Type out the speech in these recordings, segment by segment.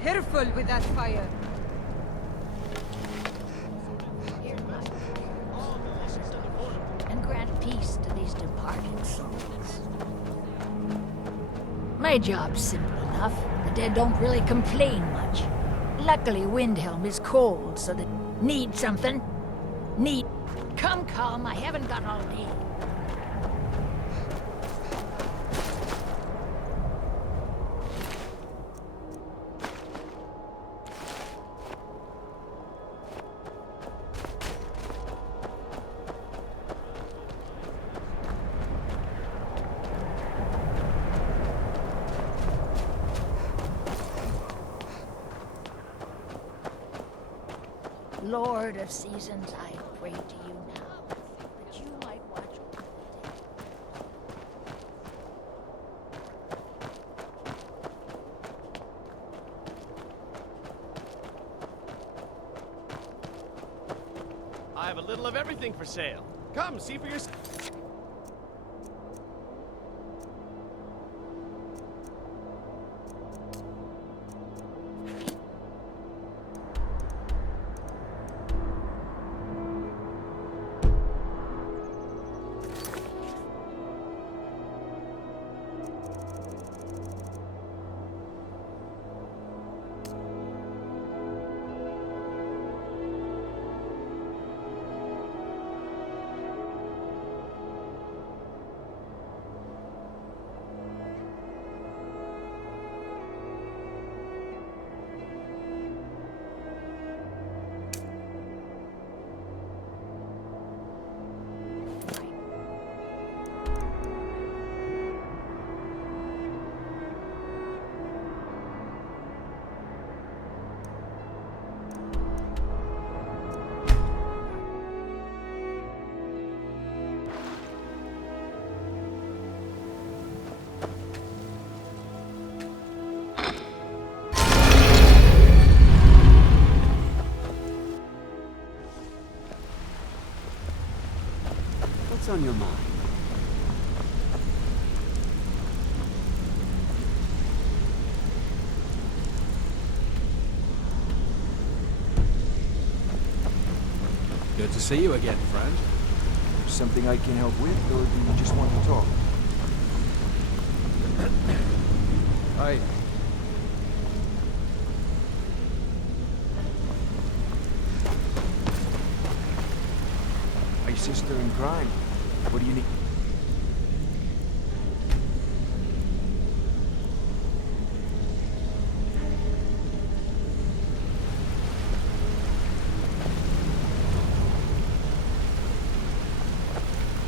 Careful with that fire. And grant peace to these departed souls. My job's simple enough. The dead don't really complain much. Luckily, Windhelm is cold, so that need something. Need. Come, I haven't got all day. Lord of seasons, I pray to you now, that you might watch over the dead. I have a little of everything for sale. Come, see for yourself. What's on your mind? Good to see you again, friend. Something I can help with, or do you just want to talk? Hi. My sister in crime. What do you need?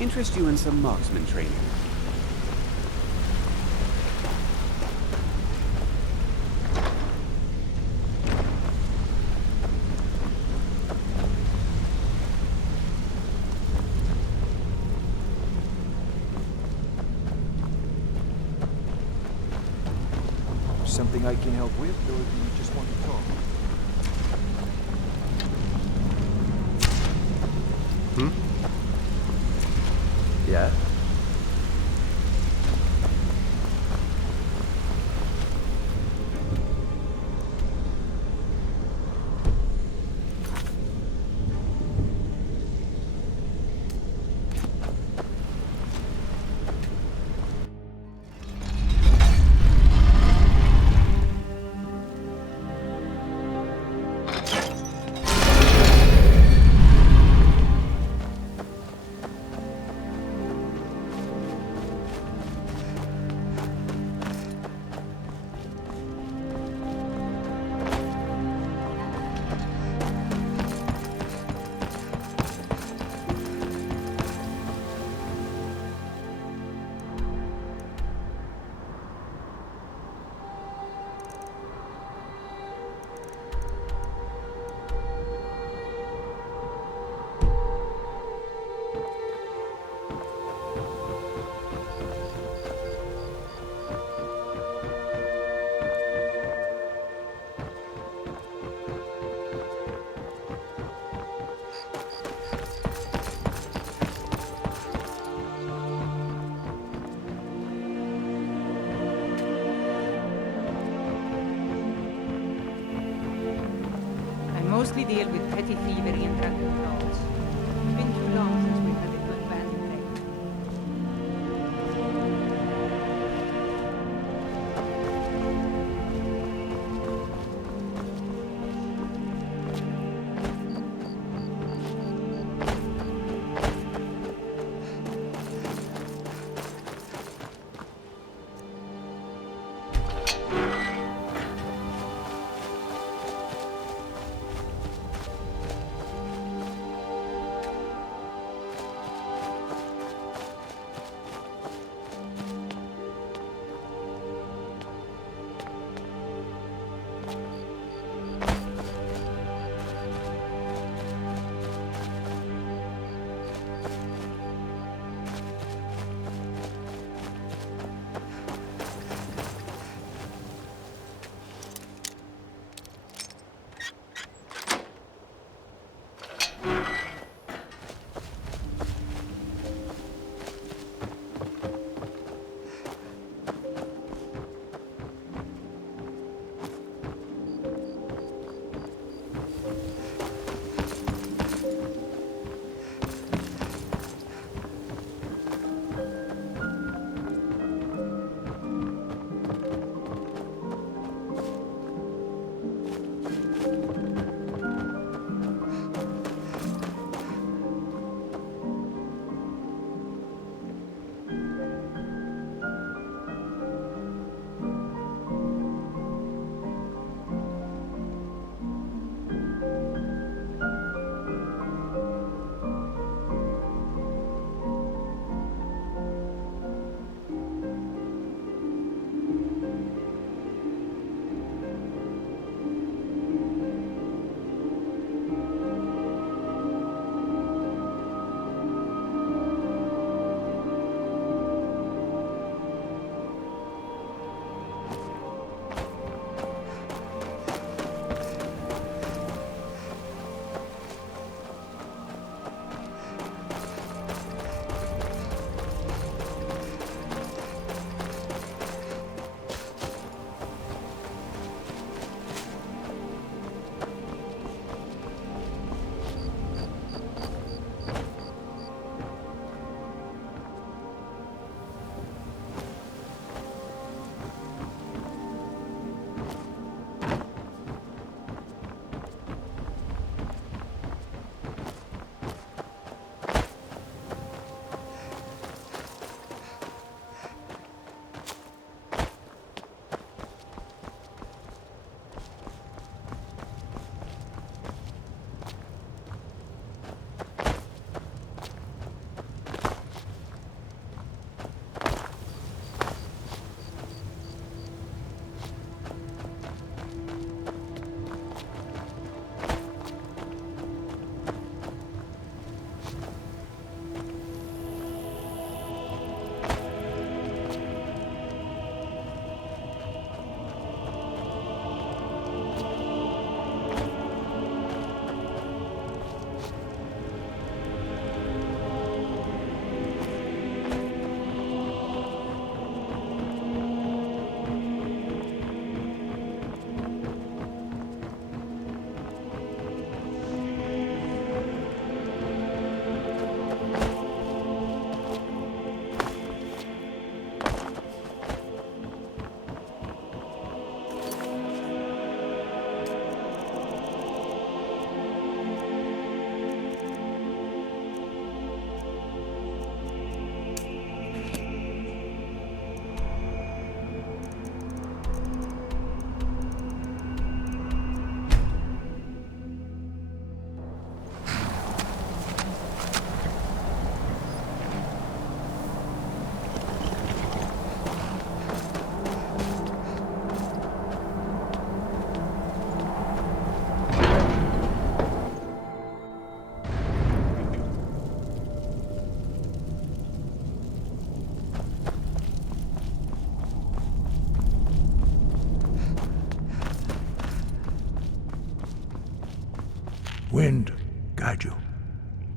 Interest you in some marksman training? Something I can help with, or do you just want to talk? Yeah? mostly deal with petty thievery and drunken brawls. It's been too long since we've had a good band break. Wind, guide you.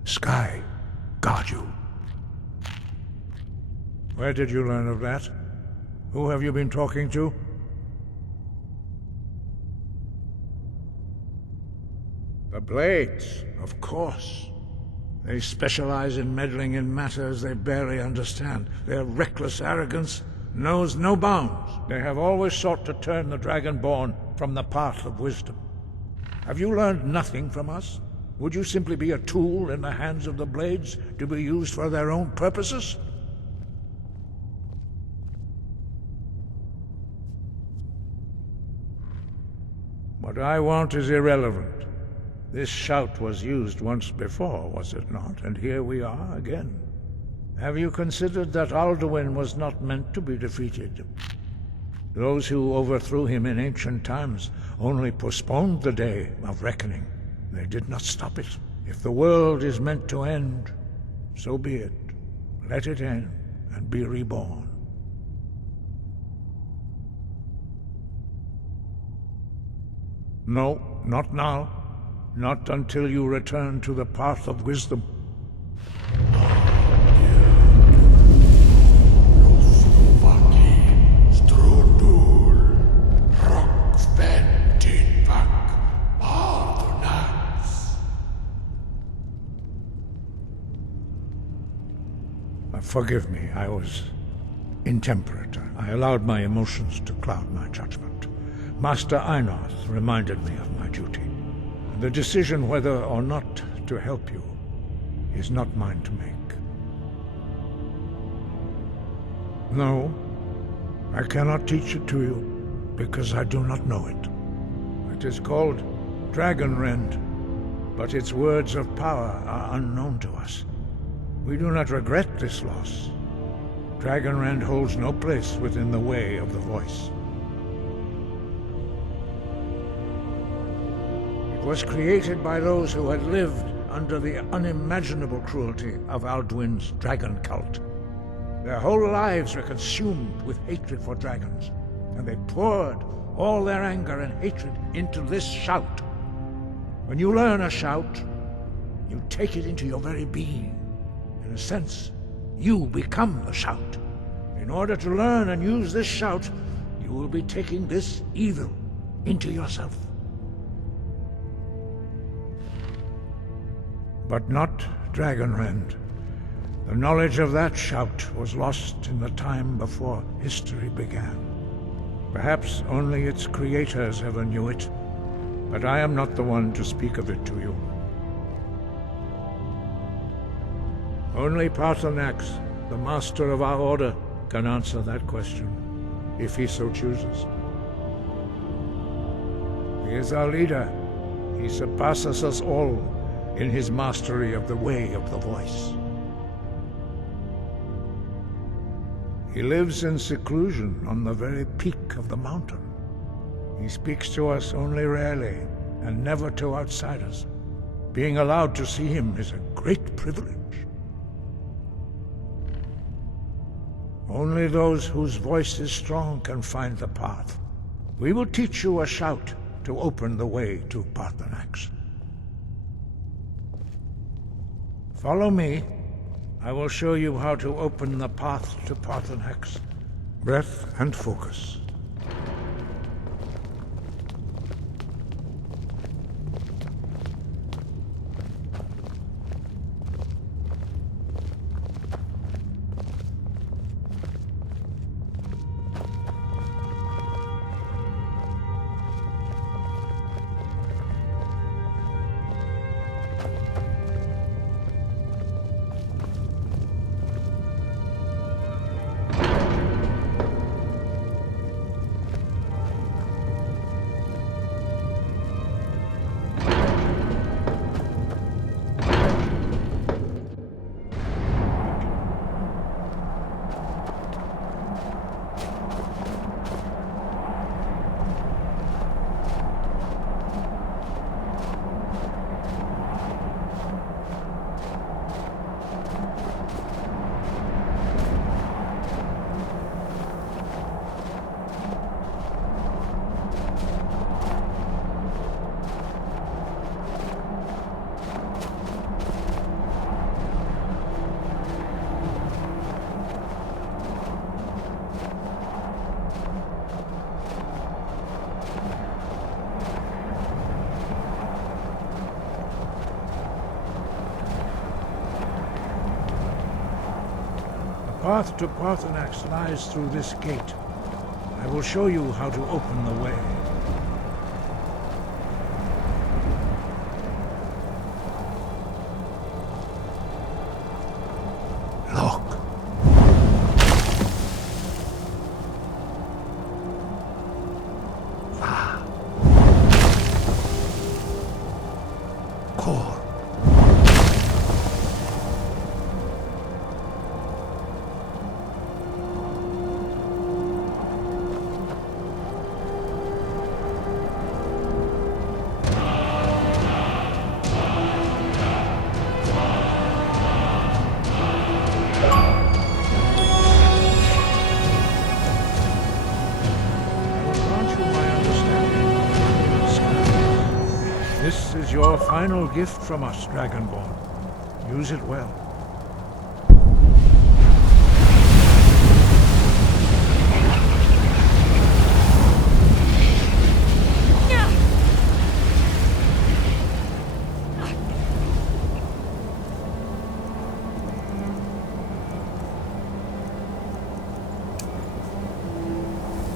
Sky, guard you. Where did you learn of that? Who have you been talking to? The Blades, of course. They specialize in meddling in matters they barely understand. Their reckless arrogance knows no bounds. They have always sought to turn the Dragonborn from the path of wisdom. Have you learned nothing from us? Would you simply be a tool in the hands of the Blades to be used for their own purposes? What I want is irrelevant. This shout was used once before, was it not? And here we are again. Have you considered that Alduin was not meant to be defeated? Those who overthrew him in ancient times only postponed the day of reckoning. They did not stop it. If the world is meant to end, so be it. Let it end and be reborn. No, not now. Not until you return to the path of wisdom. Forgive me, I was intemperate. I allowed my emotions to cloud my judgment. Master Einarth reminded me of my duty. The decision whether or not to help you is not mine to make. No, I cannot teach it to you, because I do not know it. It is called Dragonrend, but its words of power are unknown to us. We do not regret this loss. Dragonrend holds no place within the way of the voice. It was created by those who had lived under the unimaginable cruelty of Alduin's dragon cult. Their whole lives were consumed with hatred for dragons, and they poured all their anger and hatred into this shout. When you learn a shout, you take it into your very being. In a sense, you become the shout. In order to learn and use this shout, you will be taking this evil into yourself. But not Dragonrend. The knowledge of that shout was lost in the time before history began. Perhaps only its creators ever knew it, but I am not the one to speak of it to you. Only Paarthurnax, the master of our order, can answer that question, if he so chooses. He is our leader. He surpasses us all in his mastery of the way of the voice. He lives in seclusion on the very peak of the mountain. He speaks to us only rarely, and never to outsiders. Being allowed to see him is a great privilege. Only those whose voice is strong can find the path. We will teach you a shout to open the way to Paarthurnax. Follow me. I will show you how to open the path to Paarthurnax. Breath and focus. path to Parthenax lies through this gate. I will show you how to open the way. Look. Core. This is your final gift from us, Dragonborn. Use it well.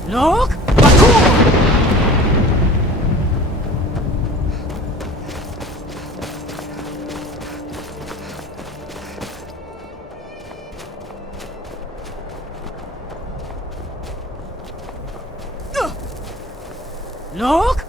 Look! Look!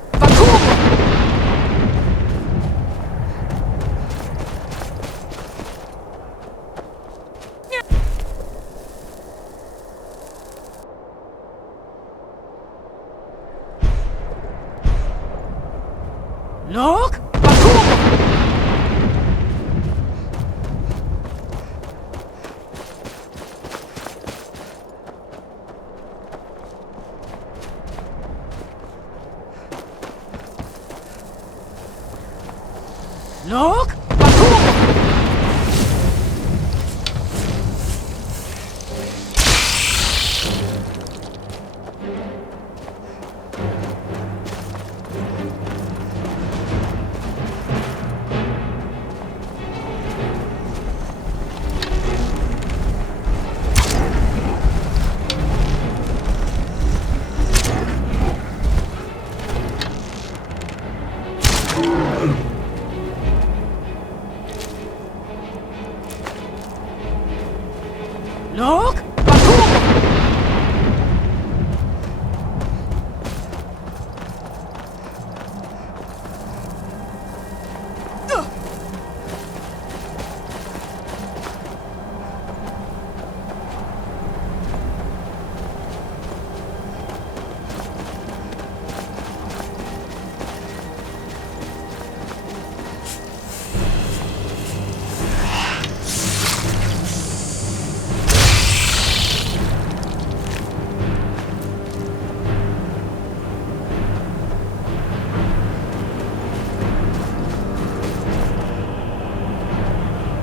Look! Look! Look!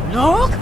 Look!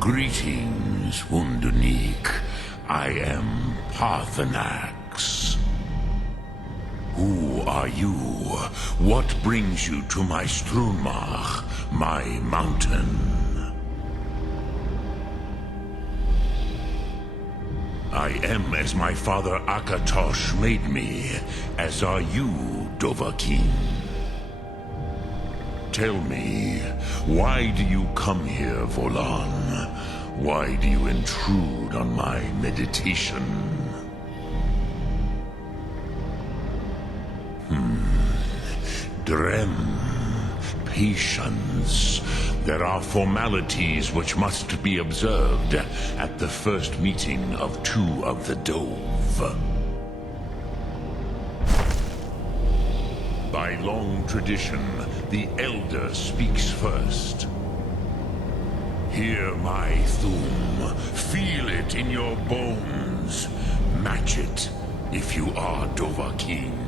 Greetings, Wunderneek. I am Parthenax. Who are you? What brings you to my Strunmach, my mountain? I am as my father Akatosh made me, as are you, Dovahkiin. Tell me, why do you come here, Volan? Why do you intrude on my meditation? Drem. Patience. There are formalities which must be observed at the first meeting of two of the Dove. By long tradition, the Elder speaks first. Hear my Thum. Feel it in your bones. Match it if you are Dovahkiin.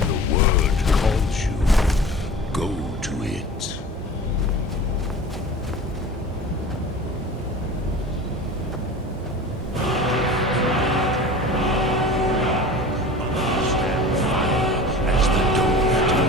The word calls you. Go to it. Stand fire as the Dove do.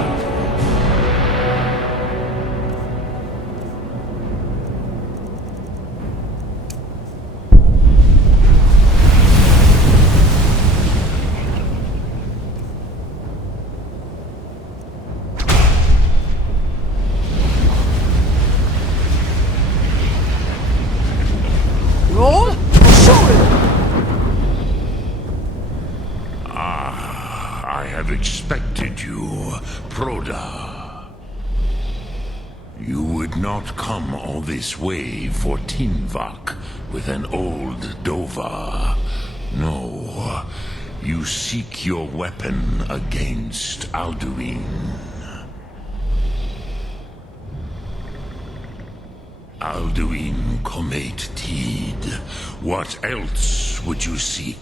Roll? Sure. I have expected you, Proda. You would not come all this way for Tinvak with an old Dova. No, you seek your weapon against Alduin. Alduin Comate Teed. What else would you seek?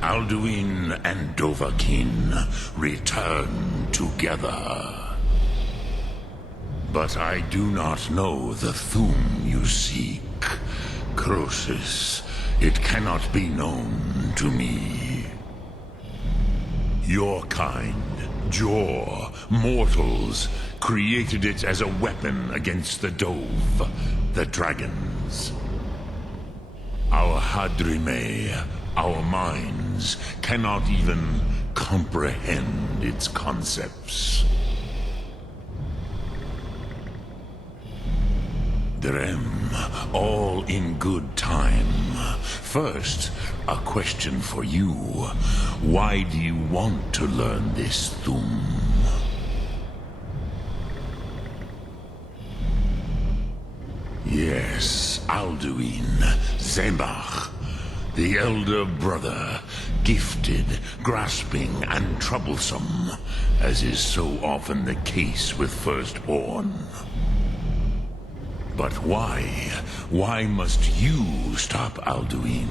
Alduin and Dovahkiin return together. But I do not know the Thum you seek. Croesus, it cannot be known to me. Your kind, Jor, mortals, created it as a weapon against the Dove, the dragons. Our Hadrime, our minds, cannot even comprehend its concepts. Drem, all in good time. First, a question for you. Why do you want to learn this Thum? Yes, Alduin, Zemach, the elder brother, gifted, grasping, and troublesome, as is so often the case with firstborn. But why? Why must you stop Alduin?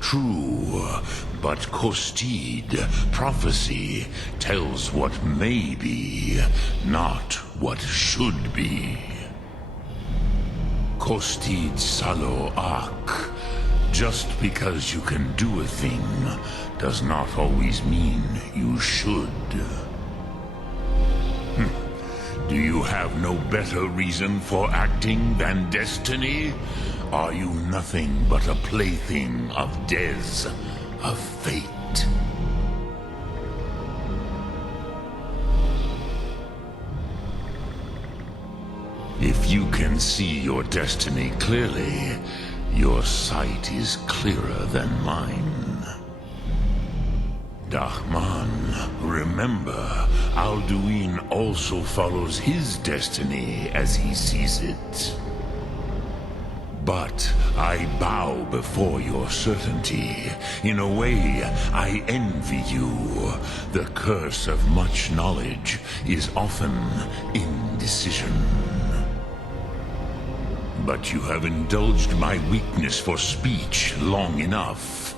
True, but Kostid, prophecy, tells what may be, not what should be. Kostid Salo Ak. Just because you can do a thing does not always mean you should. Do you have no better reason for acting than destiny? Are you nothing but a plaything of Dez, of fate? If you can see your destiny clearly, your sight is clearer than mine. Dahman, remember, Alduin also follows his destiny as he sees it. But I bow before your certainty. In a way, I envy you. The curse of much knowledge is often indecision. But you have indulged my weakness for speech long enough.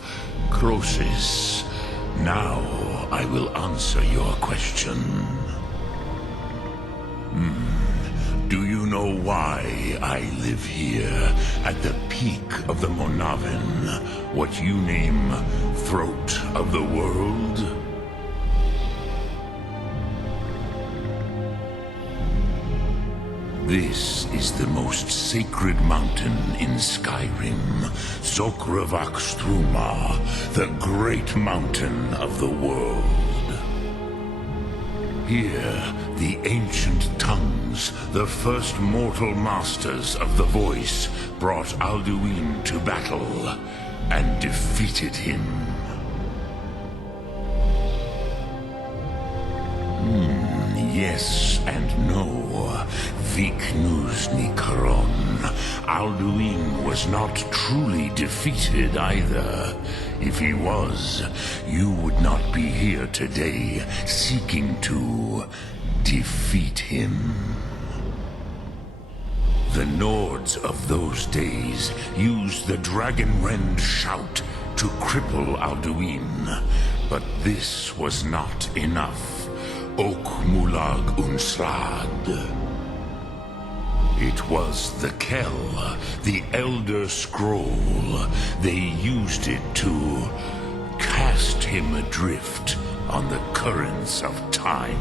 Croesus, now I will answer your question. Do you know why I live here, at the peak of the Monavin, what you name Throat of the World? This is the most sacred mountain in Skyrim, Zokravakstruma, the great mountain of the world. Here, the ancient tongues, the first mortal masters of the voice, brought Alduin to battle and defeated him. Yes and no. Viknusni Karon. Alduin was not truly defeated either. If he was, you would not be here today seeking to defeat him. The Nords of those days used the Dragonrend shout to cripple Alduin, but this was not enough. Ok Mulag Unsrad. It was the Kell, the Elder Scroll. They used it to cast him adrift on the currents of time.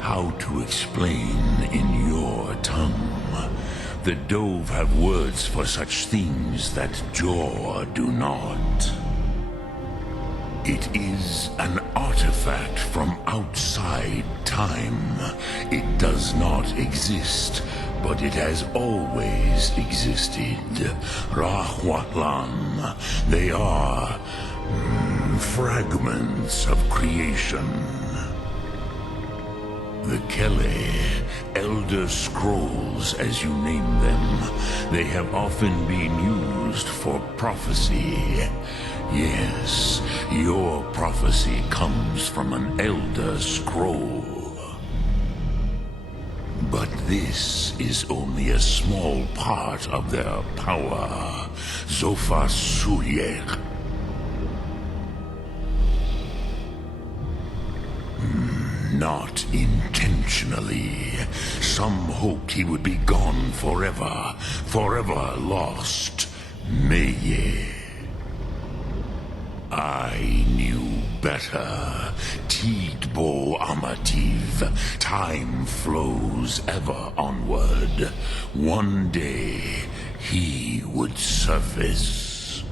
How to explain in your tongue? The Dove have words for such things that Jor do not. It is an artifact from outside time. It does not exist, but it has always existed. Rahwatlan. They are fragments of creation. The Kele, Elder Scrolls as you name them, they have often been used for prophecy. Yes, your prophecy comes from an Elder Scroll. But this is only a small part of their power. Zofa Suyek. Not intentionally. Some hoped he would be gone forever, forever lost. Meye. I knew better. Tidbo Amativ. Time flows ever onward. One day, he would surface.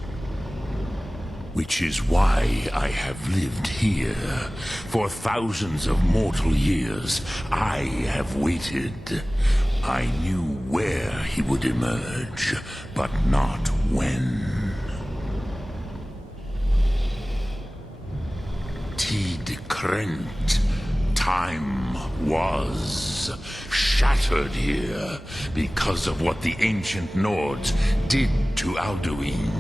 Which is why I have lived here. For thousands of mortal years, I have waited. I knew where he would emerge, but not when. Tid Krent. Time was shattered here because of what the ancient Nords did to Alduin.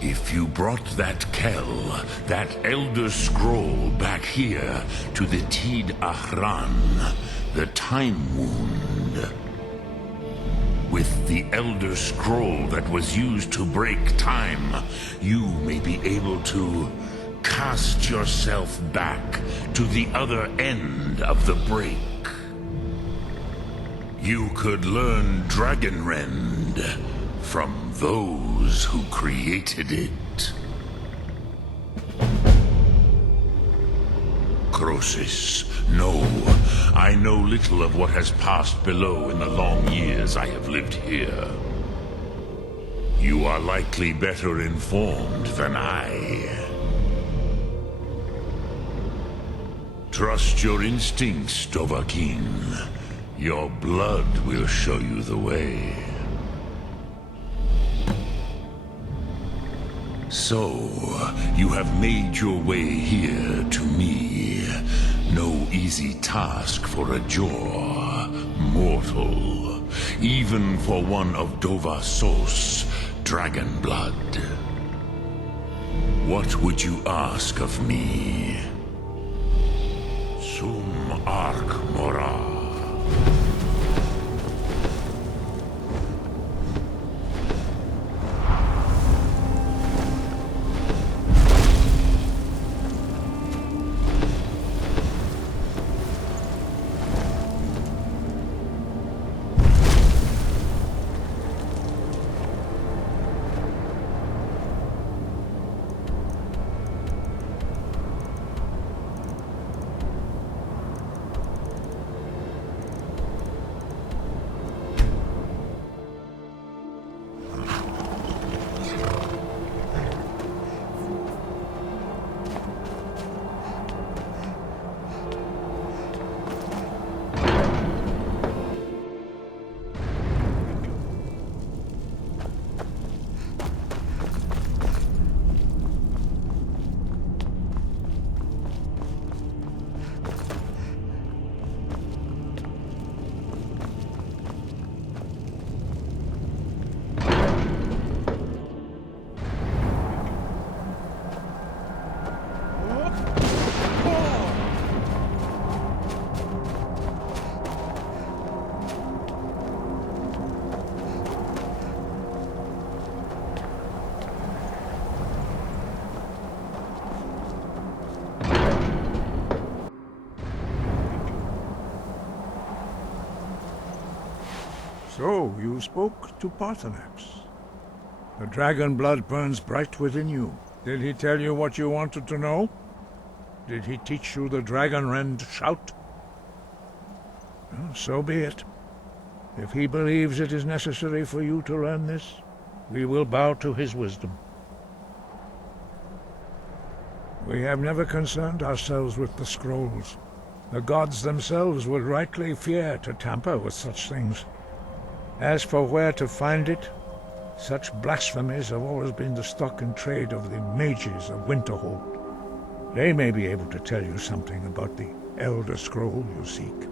If you brought that Kell, that Elder Scroll back here to the Tid Ahran, the Time Wound, with the Elder Scroll that was used to break time, you may be able to cast yourself back to the other end of the break. You could learn Dragonrend from those who created it. Crosis, no. I know little of what has passed below in the long years I have lived here. You are likely better informed than I. Trust your instincts, Dovahkiin. Your blood will show you the way. So, you have made your way here to me. No easy task for a Jor, mortal. Even for one of Dovasos, dragon blood. What would you ask of me? Sum Ark Mora. So, you spoke to Parthenax. The dragon blood burns bright within you. Did he tell you what you wanted to know? Did he teach you the dragon rend shout? Well, so be it. If he believes it is necessary for you to learn this, we will bow to his wisdom. We have never concerned ourselves with the scrolls. The gods themselves would rightly fear to tamper with such things. As for where to find it, such blasphemies have always been the stock and trade of the mages of Winterhold. They may be able to tell you something about the Elder Scroll you seek.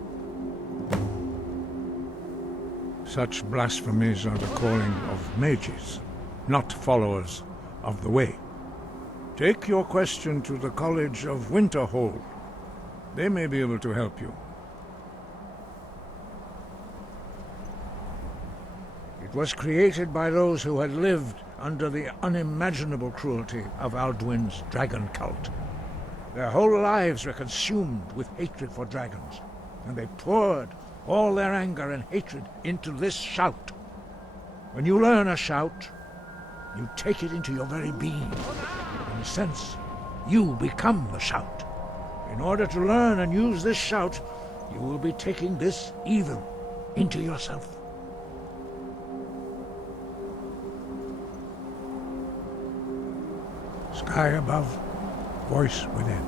Such blasphemies are the calling of mages, not followers of the Way. Take your question to the College of Winterhold. They may be able to help you. It was created by those who had lived under the unimaginable cruelty of Alduin's dragon cult. Their whole lives were consumed with hatred for dragons, and they poured all their anger and hatred into this shout. When you learn a shout, you take it into your very being. In a sense, you become the shout. In order to learn and use this shout, you will be taking this evil into yourself. Sky above, voice within.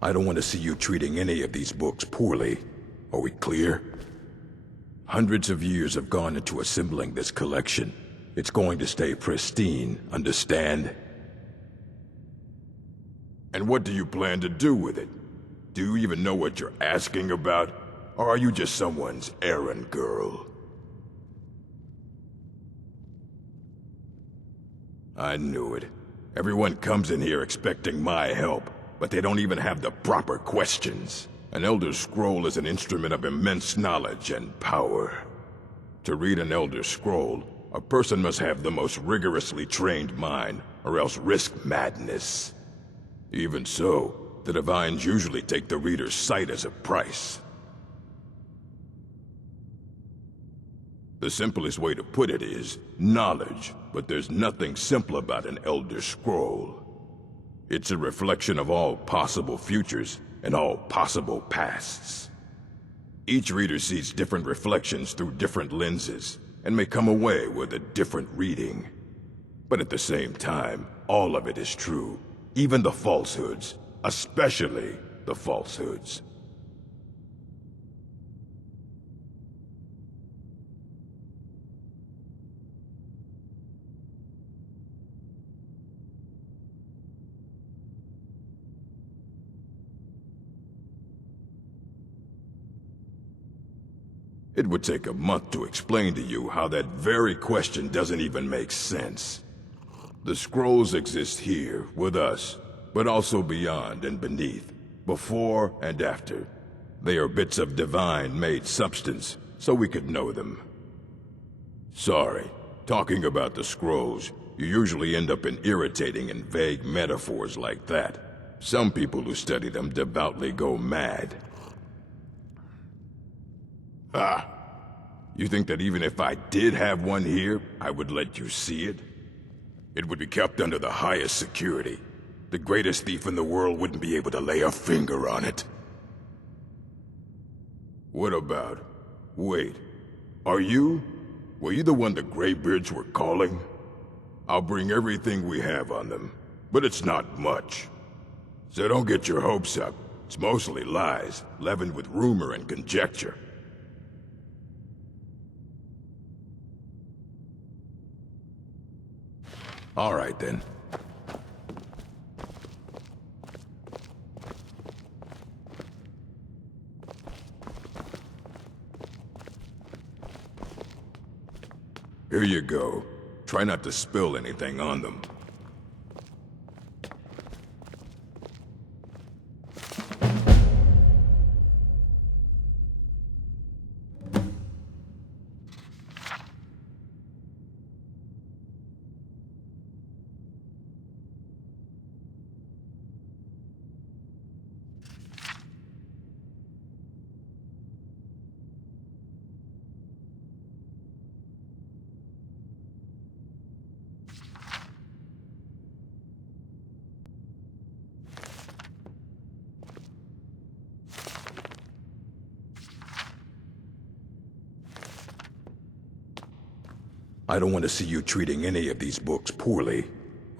I don't want to see you treating any of these books poorly. Are we clear? Hundreds of years have gone into assembling this collection. It's going to stay pristine, understand? And what do you plan to do with it? Do you even know what you're asking about? Or are you just someone's errand girl? I knew it. Everyone comes in here expecting my help, but they don't even have the proper questions. An Elder Scroll is an instrument of immense knowledge and power. To read an Elder Scroll, a person must have the most rigorously trained mind, or else risk madness. Even so, the Divines usually take the reader's sight as a price. The simplest way to put it is knowledge, but there's nothing simple about an Elder Scroll. It's a reflection of all possible futures and all possible pasts. Each reader sees different reflections through different lenses, and may come away with a different reading. But at the same time, all of it is true, even the falsehoods, especially the falsehoods. It would take a month to explain to you how that very question doesn't even make sense. The scrolls exist here, with us, but also beyond and beneath, before and after. They are bits of divine-made substance, so we could know them. Sorry, talking about the scrolls, you usually end up in irritating and vague metaphors like that. Some people who study them devoutly go mad. Ah! You think that even if I did have one here, I would let you see it? It would be kept under the highest security. The greatest thief in the world wouldn't be able to lay a finger on it. What about... Wait, are you... Were you the one the Greybeards were calling? I'll bring everything we have on them, but it's not much. So don't get your hopes up. It's mostly lies, leavened with rumor and conjecture. All right, then. Here you go. Try not to spill anything on them. I don't want to see you treating any of these books poorly.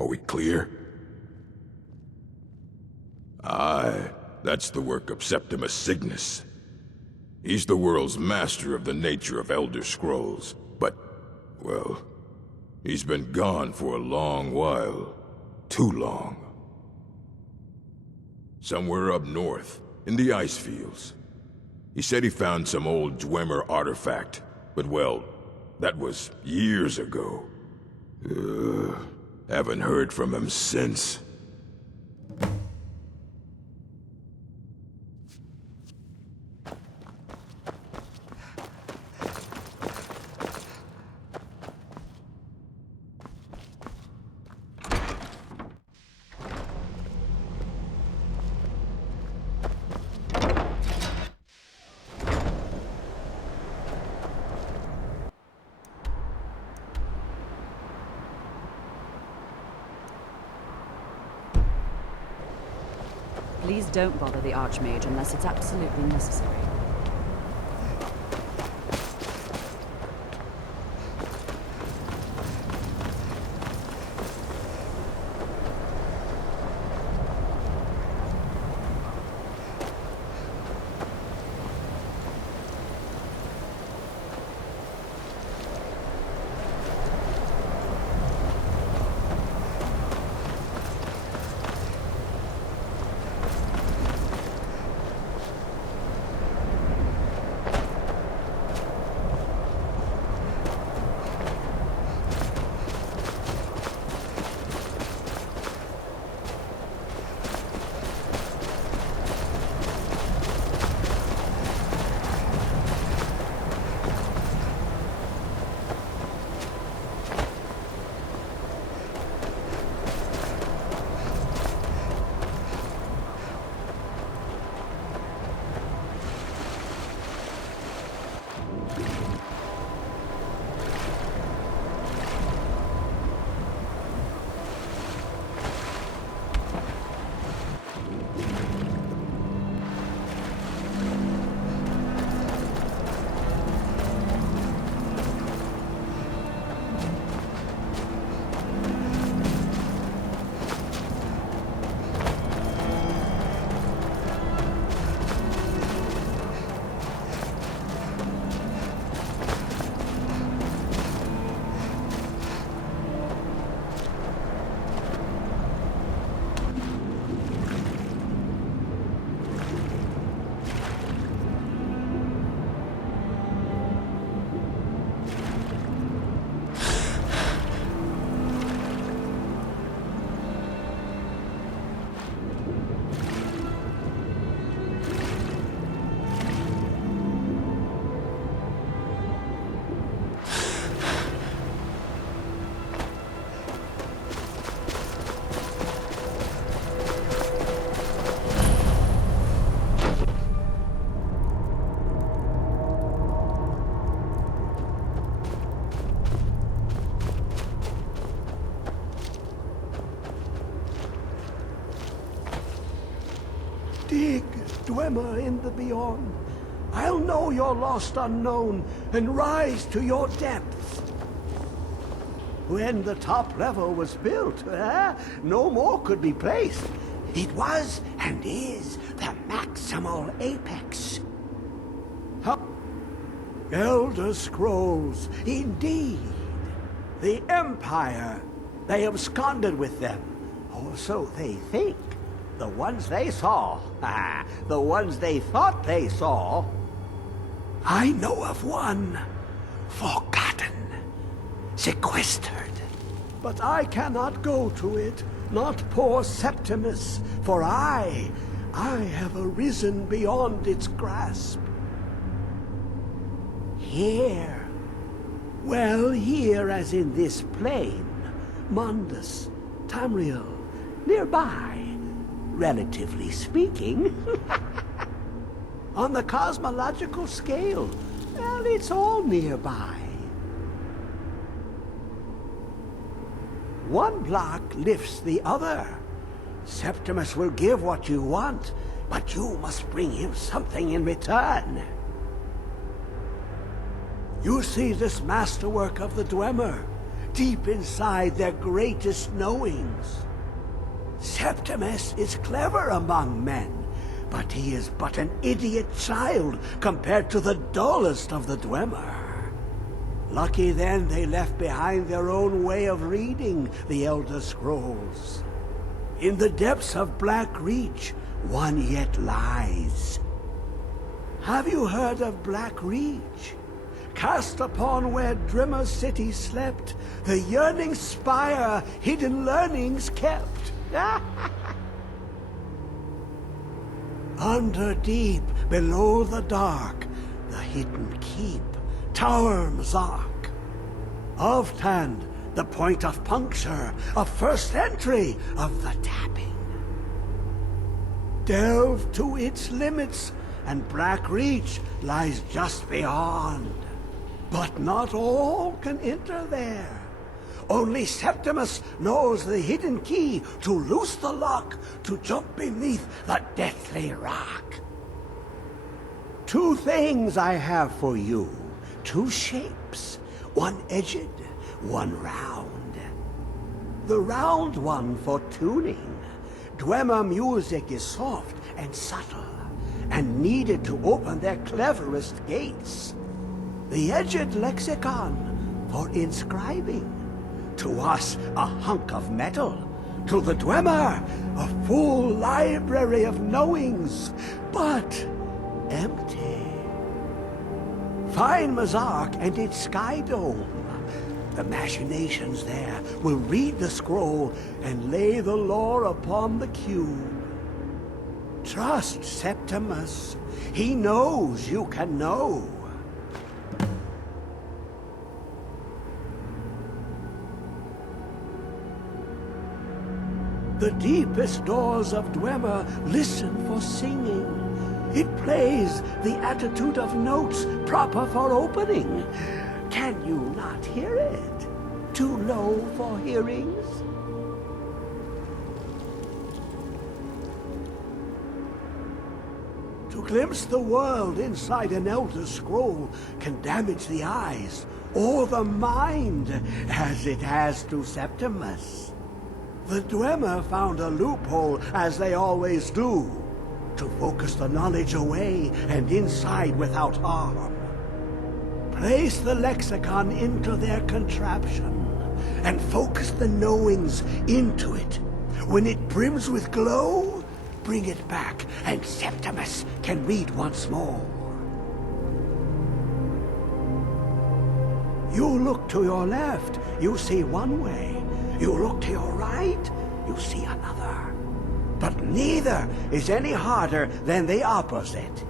Are we clear? Aye, that's the work of Septimus Cygnus. He's the world's master of the nature of Elder Scrolls, but, well, he's been gone for a long while. Too long. Somewhere up north, in the ice fields. He said he found some old Dwemer artifact, but well, that was years ago. Haven't heard from him since. Please don't bother the Archmage unless it's absolutely necessary. Dig, Dwemer in the beyond. I'll know your lost unknown and rise to your depths. When the top level was built, no more could be placed. It was and is the maximal apex. Elder Scrolls, indeed. The Empire, they absconded with them. Or so they think. The ones they saw, the ones they thought they saw. I know of one, forgotten, sequestered. But I cannot go to it, not poor Septimus, for I have arisen beyond its grasp. Here, well, here as in this plane, Mundus, Tamriel, nearby, relatively speaking. On the cosmological scale, well, it's all nearby. One block lifts the other. Septimus will give what you want, but you must bring him something in return. You see this masterwork of the Dwemer, deep inside their greatest knowings. Septimus is clever among men, but he is but an idiot child compared to the dullest of the Dwemer. Lucky then they left behind their own way of reading the Elder Scrolls. In the depths of Black Reach, one yet lies. Have you heard of Black Reach? Cast upon where Drimmer City slept, the yearning spire hidden learnings kept. Under deep, below the dark, the hidden keep, Tower Mzark. Of Tand, the point of puncture, of first entry of the tapping. Delve to its limits, and Black Reach lies just beyond. But not all can enter there. Only Septimus knows the hidden key to loose the lock, to jump beneath the deathly rock. Two things I have for you. Two shapes. One edged, one round. The round one for tuning. Dwemer music is soft and subtle, and needed to open their cleverest gates. The edged lexicon for inscribing. To us, a hunk of metal. To the Dwemer, a full library of knowings, but empty. Find Mzark and its sky dome. The machinations there will read the scroll and lay the lore upon the cube. Trust Septimus. He knows you can know. The deepest doors of Dwemer listen for singing. It plays the attitude of notes proper for opening. Can you not hear it? Too low for hearings? To glimpse the world inside an Elder Scroll can damage the eyes or the mind, as it has to Septimus. The Dwemer found a loophole, as they always do, to focus the knowledge away and inside without harm. Place the lexicon into their contraption, and focus the knowings into it. When it brims with glow, bring it back, and Septimus can read once more. You look to your left, you see one way. You look to your right, you see another. But neither is any harder than the opposite.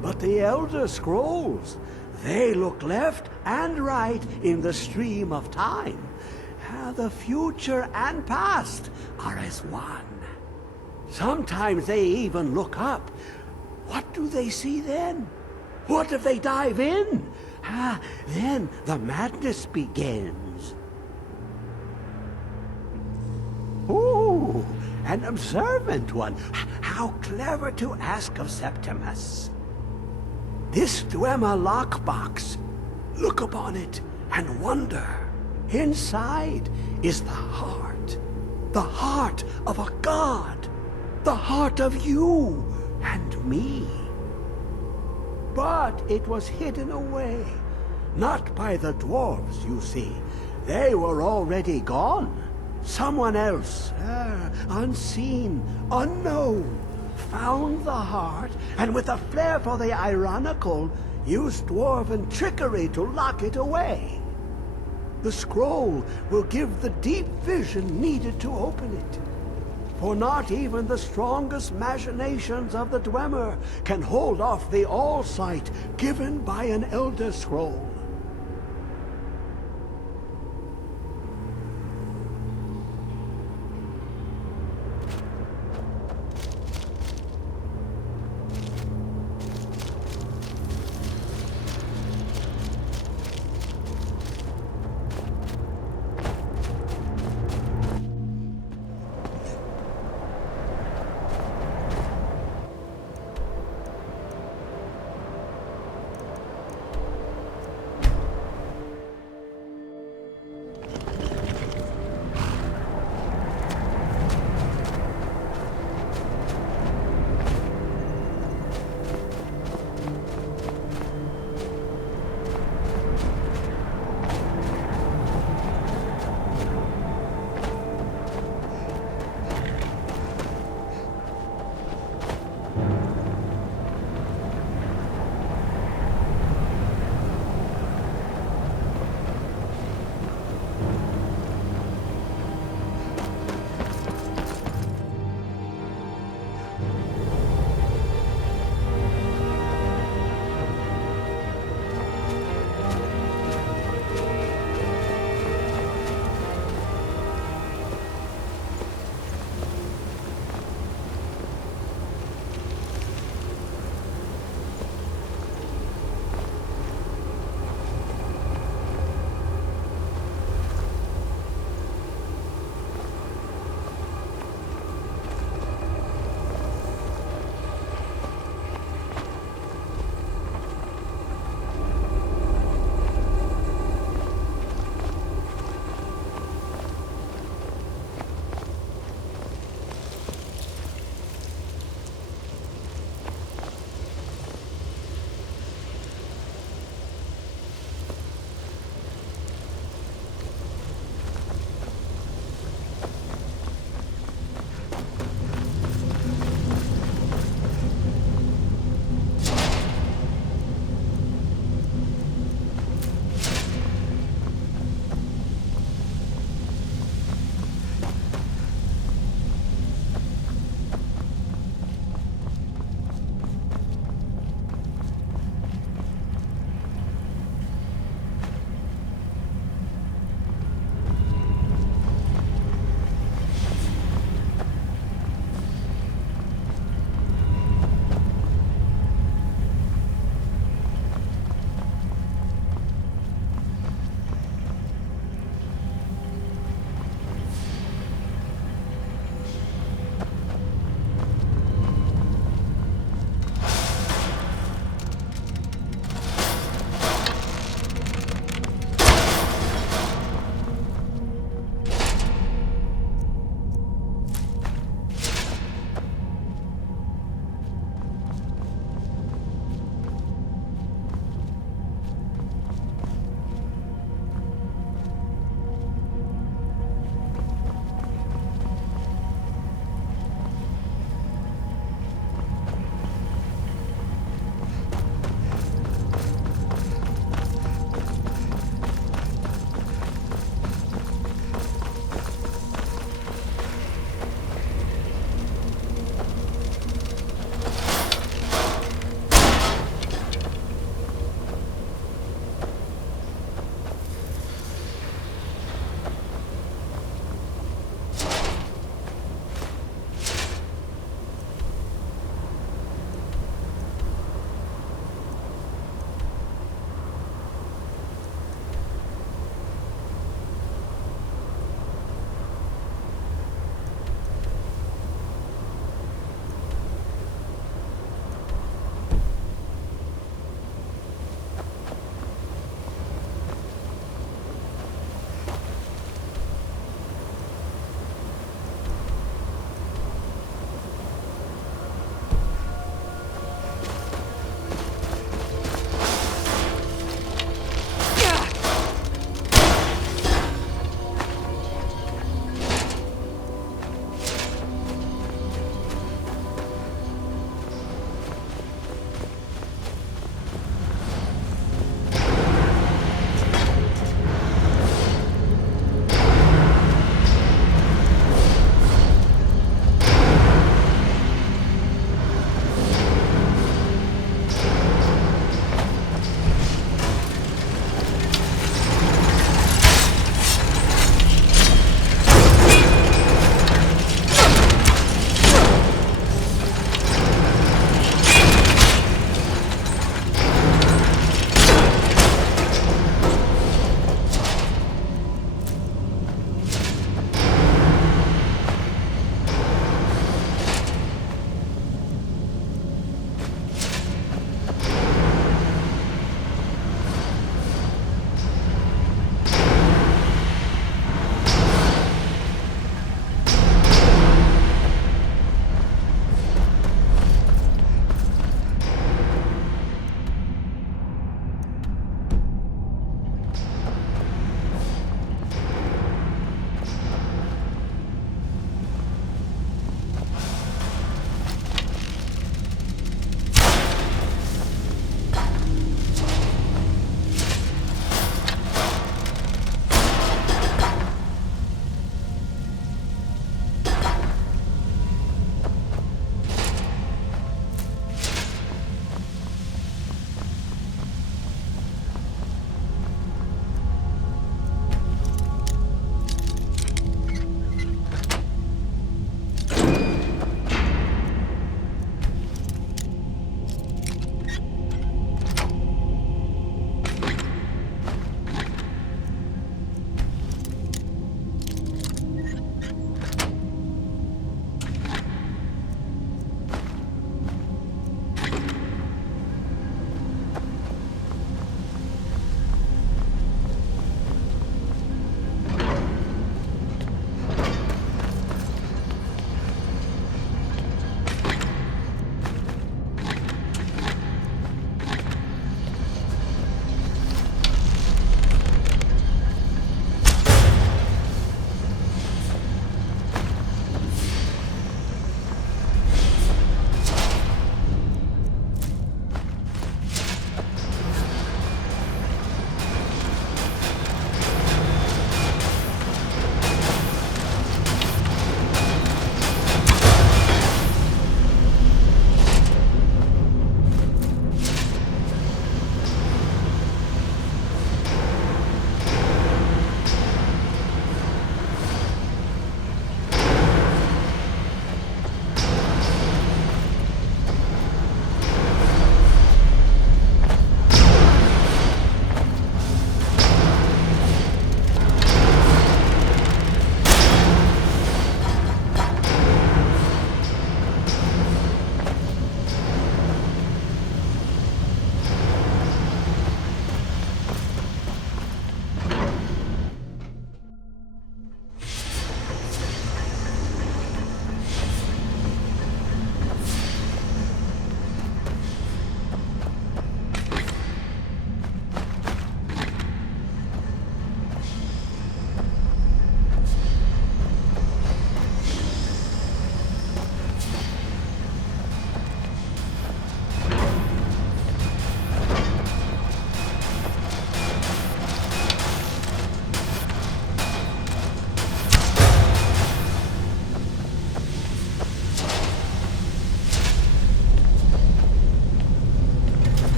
But the Elder Scrolls, they look left and right in the stream of time. The future and past are as one. Sometimes they even look up. What do they see then? What if they dive in? Then the madness begins. Ooh, an observant one. How clever to ask of Septimus. This Dwemer lockbox. Look upon it and wonder. Inside is the heart of a god, the heart of you and me. But it was hidden away, not by the dwarves, you see. They were already gone. Someone else, unseen, unknown, found the heart, and with a flair for the ironical, used dwarven trickery to lock it away. The scroll will give the deep vision needed to open it. For not even the strongest machinations of the Dwemer can hold off the all-sight given by an Elder Scroll.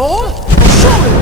all? Surely!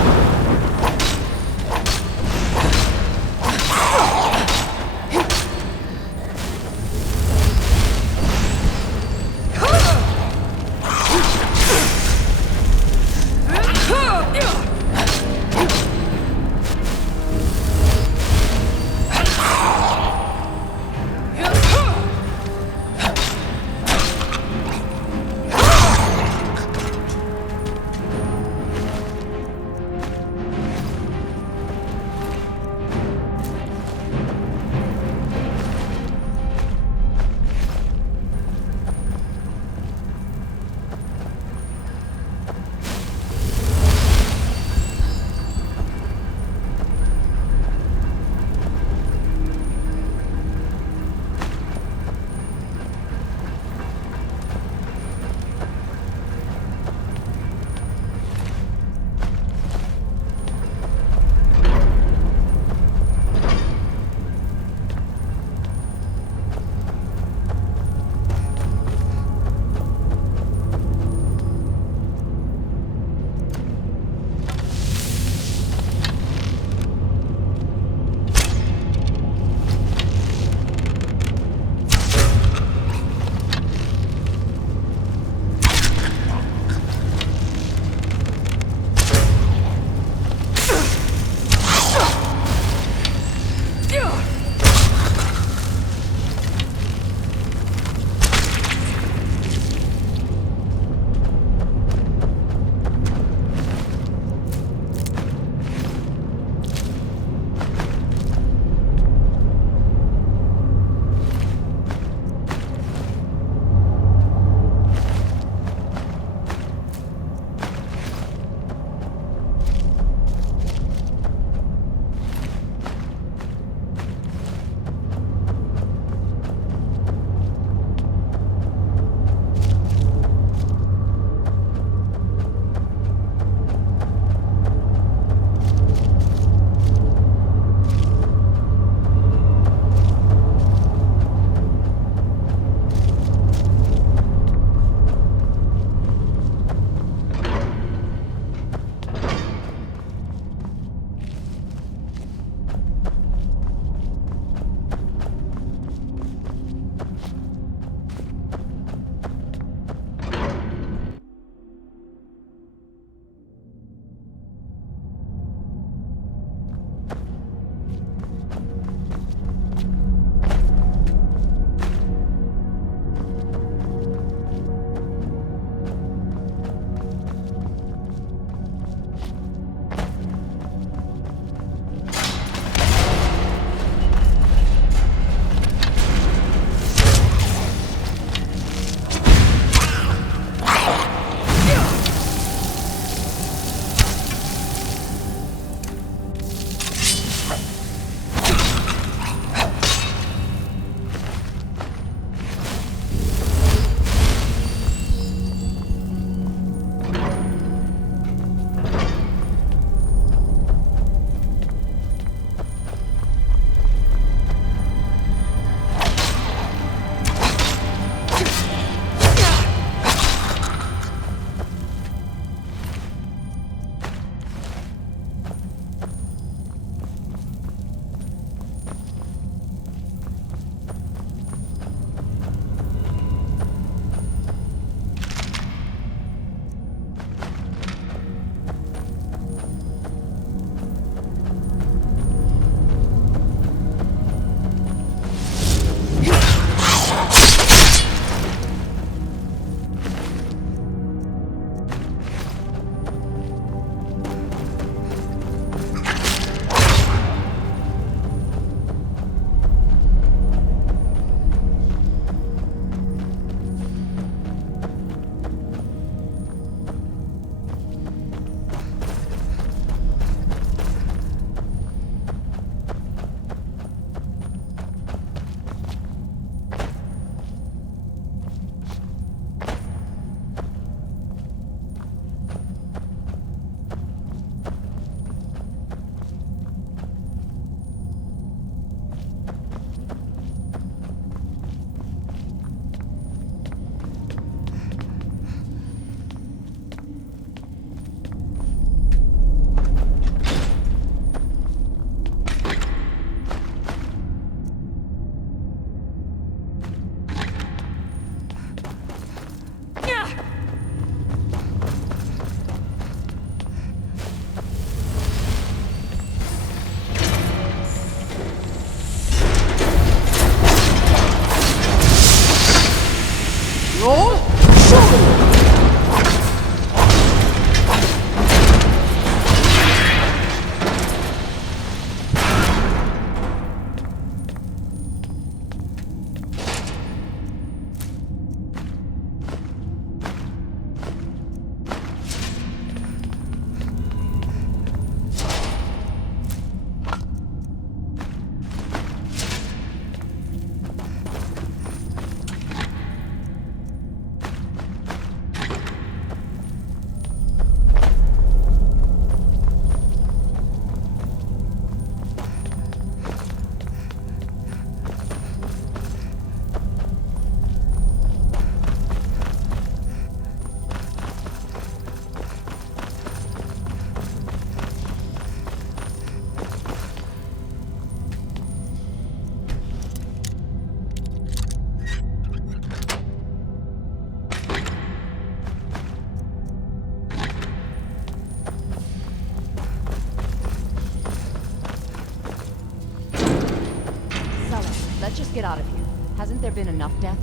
get out of here. Hasn't there been enough death?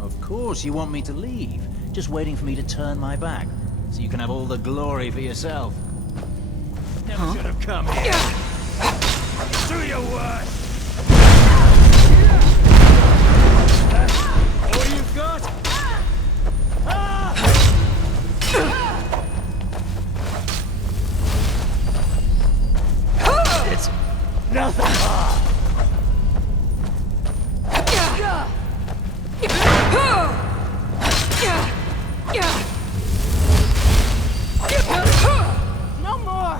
Of course you want me to leave. Just waiting for me to turn my back, so you can have all the glory for yourself. Never should have come here. Do your worst! All you've got? It's nothing. No more!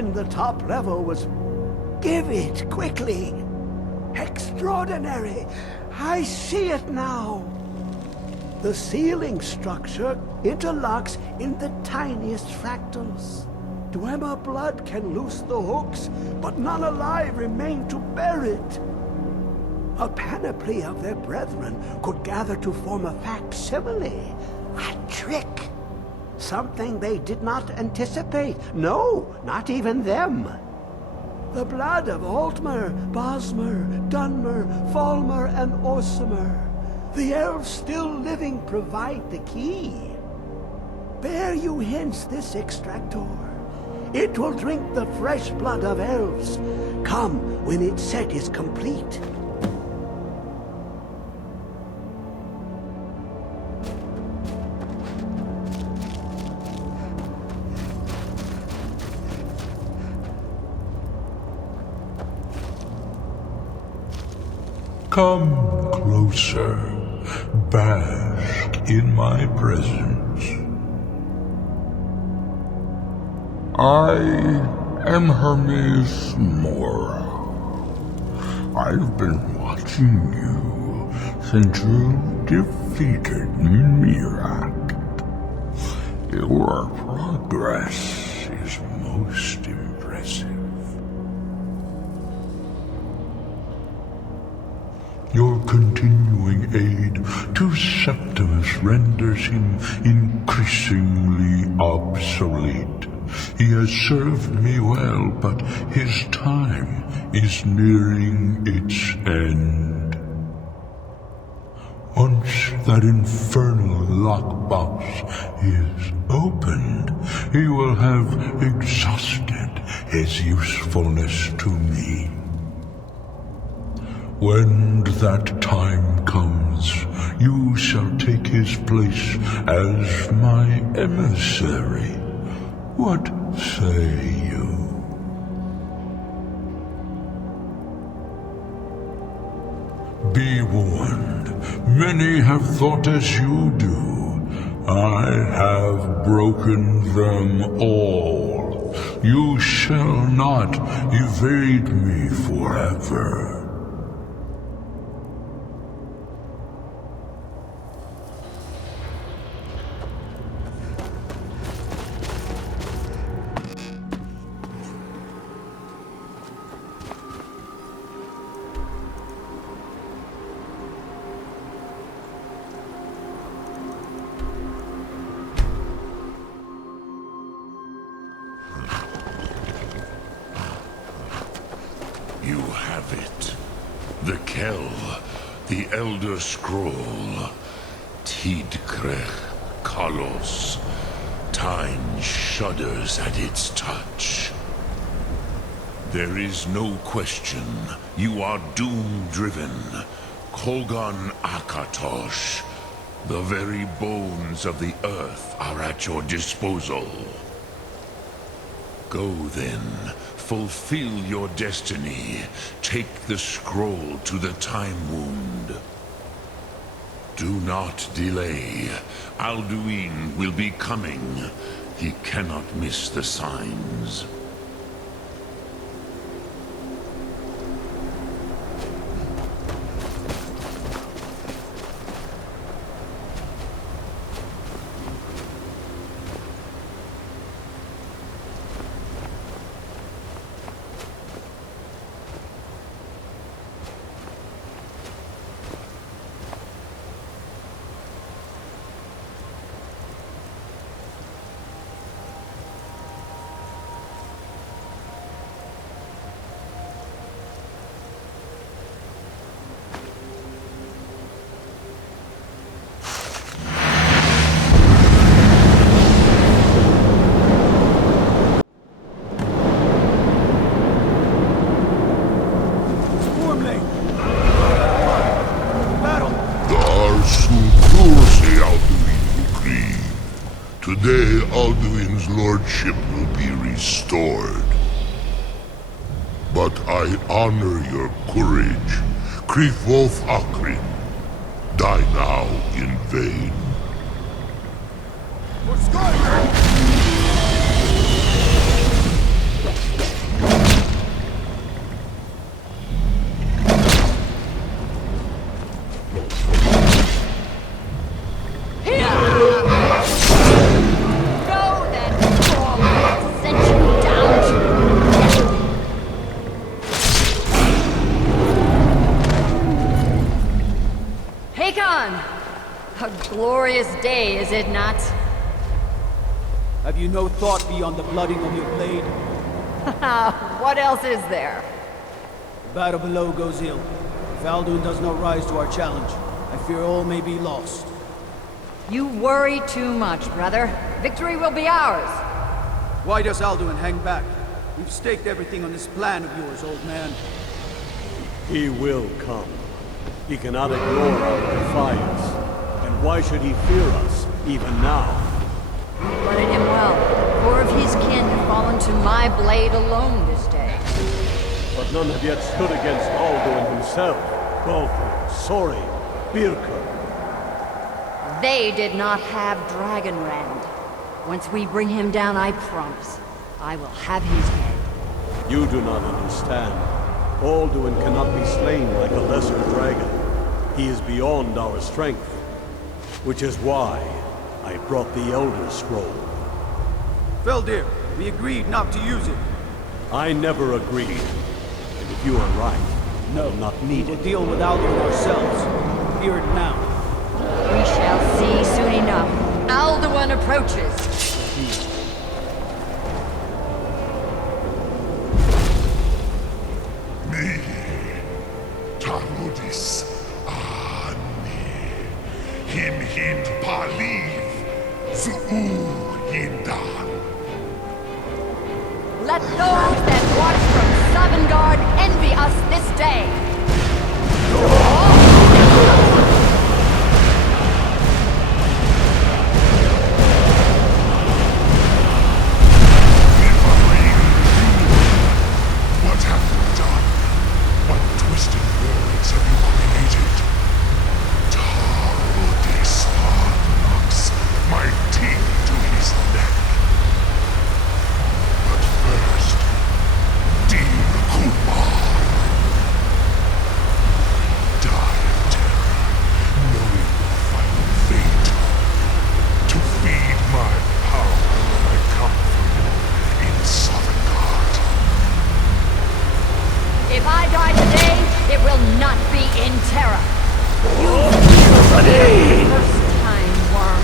then the top level was... Give it, quickly! Extraordinary! I see it now! The ceiling structure interlocks in the tiniest fractals. Dwemer blood can loose the hooks, but none alive remain to bear it. A panoply of their brethren could gather to form a facsimile. A trick. Something they did not anticipate. No, not even them. The blood of Altmer, Bosmer, Dunmer, Falmer, and Orsimer. The elves still living provide the key. Bear you hence this extractor. It will drink the fresh blood of elves. Come when its set is complete. Come closer, bask in my presence. I am Hermes Mora. I've been watching you since you defeated Mirak. Your progress is most impressive. Your continuing aid to Septimus renders him increasingly obsolete. He has served me well, but his time is nearing its end. Once that infernal lockbox is opened, he will have exhausted his usefulness to me. When that time comes, you shall take his place as my emissary. What say you? Be warned, many have thought as you do. I have broken them all. You shall not evade me forever. You have it. The Kell, the Elder Scroll. Tidkrech Kalos. Time shudders at its touch. There is no question. You are doom-driven. Kogan Akatosh. The very bones of the earth are at your disposal. Go then. Fulfill your destiny. Take the scroll to the Time Wound. Do not delay. Alduin will be coming. He cannot miss the signs. Today, Alduin's lordship will be restored. But I honor your courage. Krifwolf Akrin. Die now in vain. For Skyrim! A glorious day, is it not? Have you no thought beyond the blooding of your blade? What else is there? The battle below goes ill. If Alduin does not rise to our challenge, I fear all may be lost. You worry too much, brother. Victory will be ours. Why does Alduin hang back? We've staked everything on this plan of yours, old man. He will come. He cannot ignore our defiance. And why should he fear us, even now? You worded him well. 4 of his kin have fallen to my blade alone this day. But none have yet stood against Alduin himself. Baldur, Sori, Birka. They did not have Dragonrend. Once we bring him down, I promise, I will have his head. You do not understand. Alduin cannot be slain like a lesser dragon. He is beyond our strength. Which is why I brought the Elder Scroll. Feldir, we agreed not to use it. I never agreed. And if you are right, no, not need we'll it. deal with Alduin ourselves. Hear it now. We shall see soon enough. Alduin approaches. Me, Tarudis, Ani, Him Hind Paliv, Zuu Hindan. Let those that watch from Sovngarde envy us this day. What have you done? What twisted words have you created? Tarudis knocks my teeth to his neck. But first, Dean Kumar. Die of terror, knowing your final fate. To feed my power, I come for you in Sovngarde. If I die today, it will not be in terror. You for the first time, worm.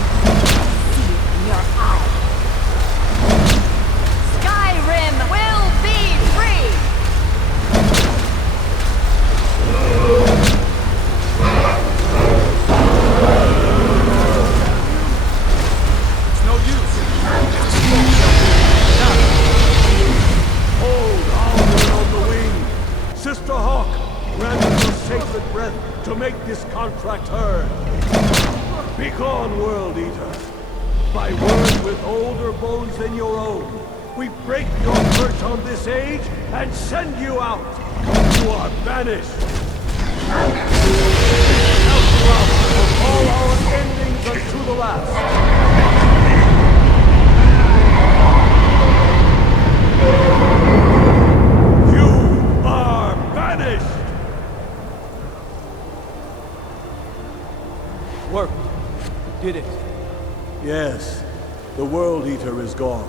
See it in your eye. Skyrim will be free! It's no use. Hold Alduin on the wing! Sister Hawk, grant us your sacred breath to make this contract heard. Begone, World Eater. By word with older bones than your own, we break your perch on this age and send you out. You are banished. Outcrop of all our endings unto the last. You are banished! Worked. Did it. Yes, the World Eater is gone.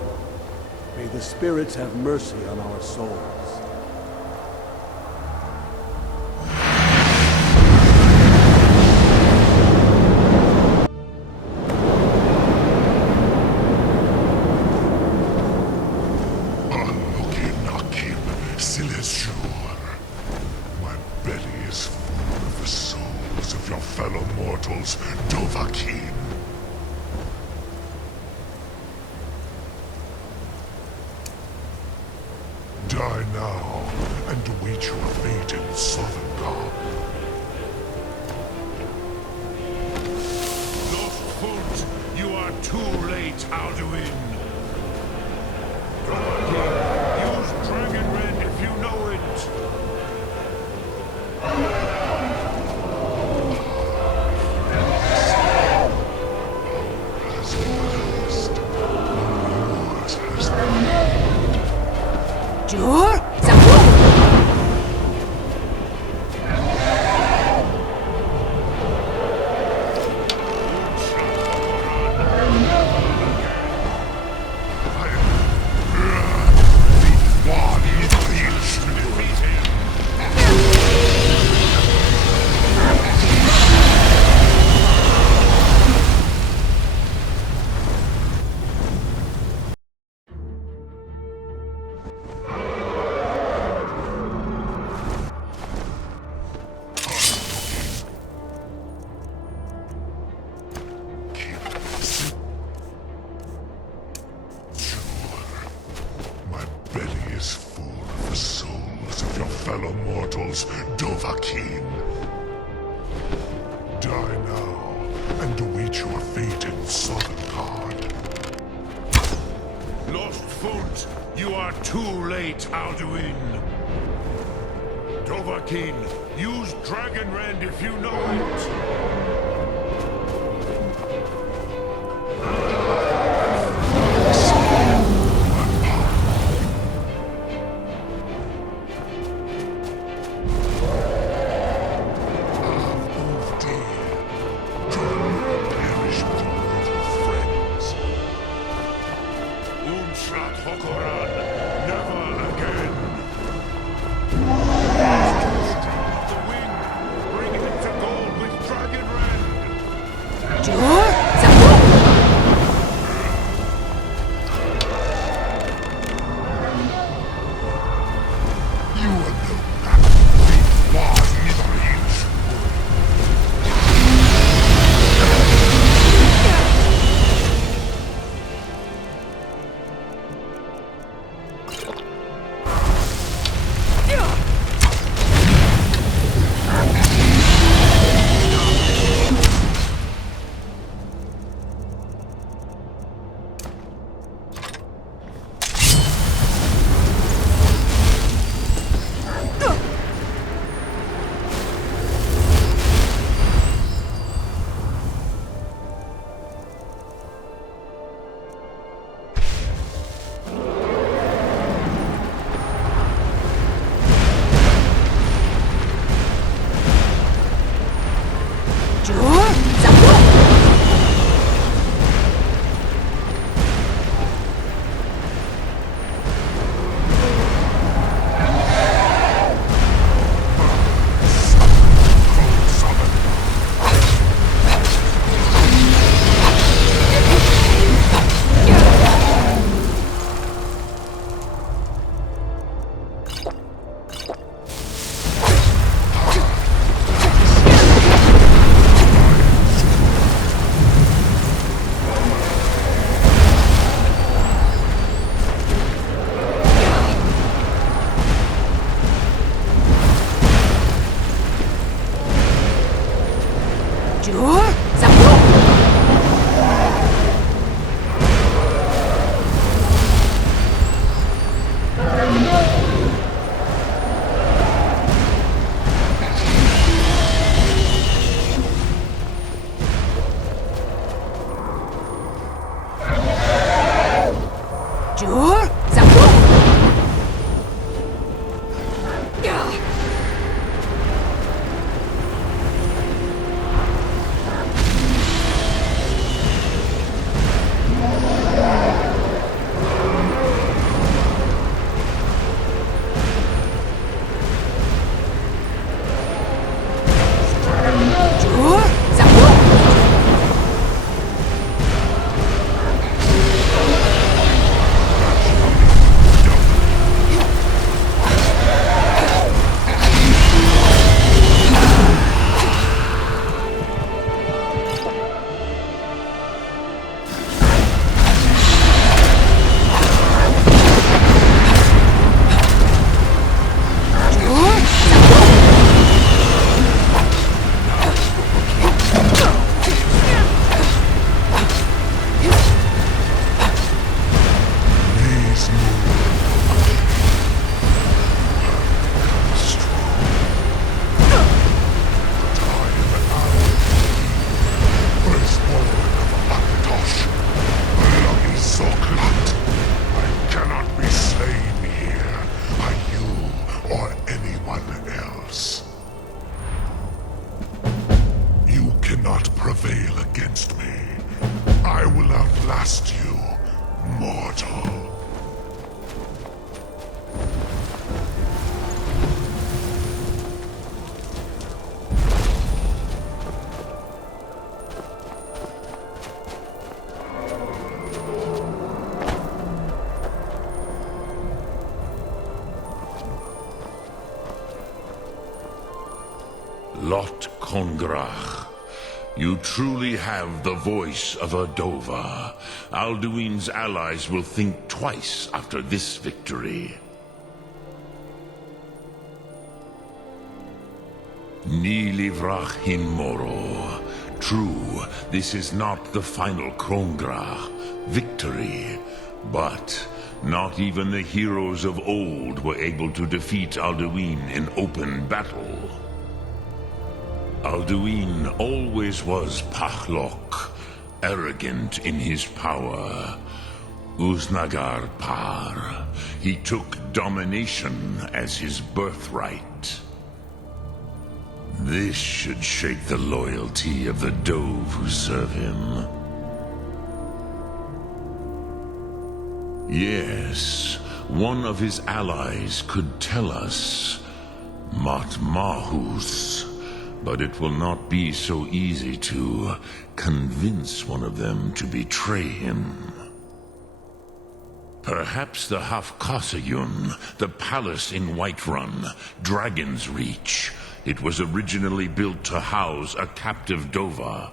May the spirits have mercy on our souls. Anukin Silesur. My belly is full of the souls of your fellow mortals, Dovahkiin. Die now and await your fate in Sovngarde. Loffoot, you are too late, Alduin. Use Dragonrend if you know it. Has passed. Yours has Jur? is Dovahkiin. Die now, and await your fate in Sovngarde. Lost Foot, you are too late, Alduin. Dovahkiin, use Dragonrend if you know it. Lot Kongrach. You truly have the voice of a Dova. Alduin's allies will think twice after this victory. Ni livrach hin moro. True, this is not the final Krongrach, victory, but not even the heroes of old were able to defeat Alduin in open battle. Alduin always was Pachlok, arrogant in his power. Uznagar Par, he took domination as his birthright. This should shake the loyalty of the Dove who serve him. Yes, one of his allies could tell us, Matmahus, but it will not be so easy to convince one of them to betray him. Perhaps the Hafkasayun, the palace in Whiterun, Dragon's Reach. It was originally built to house a captive Dova.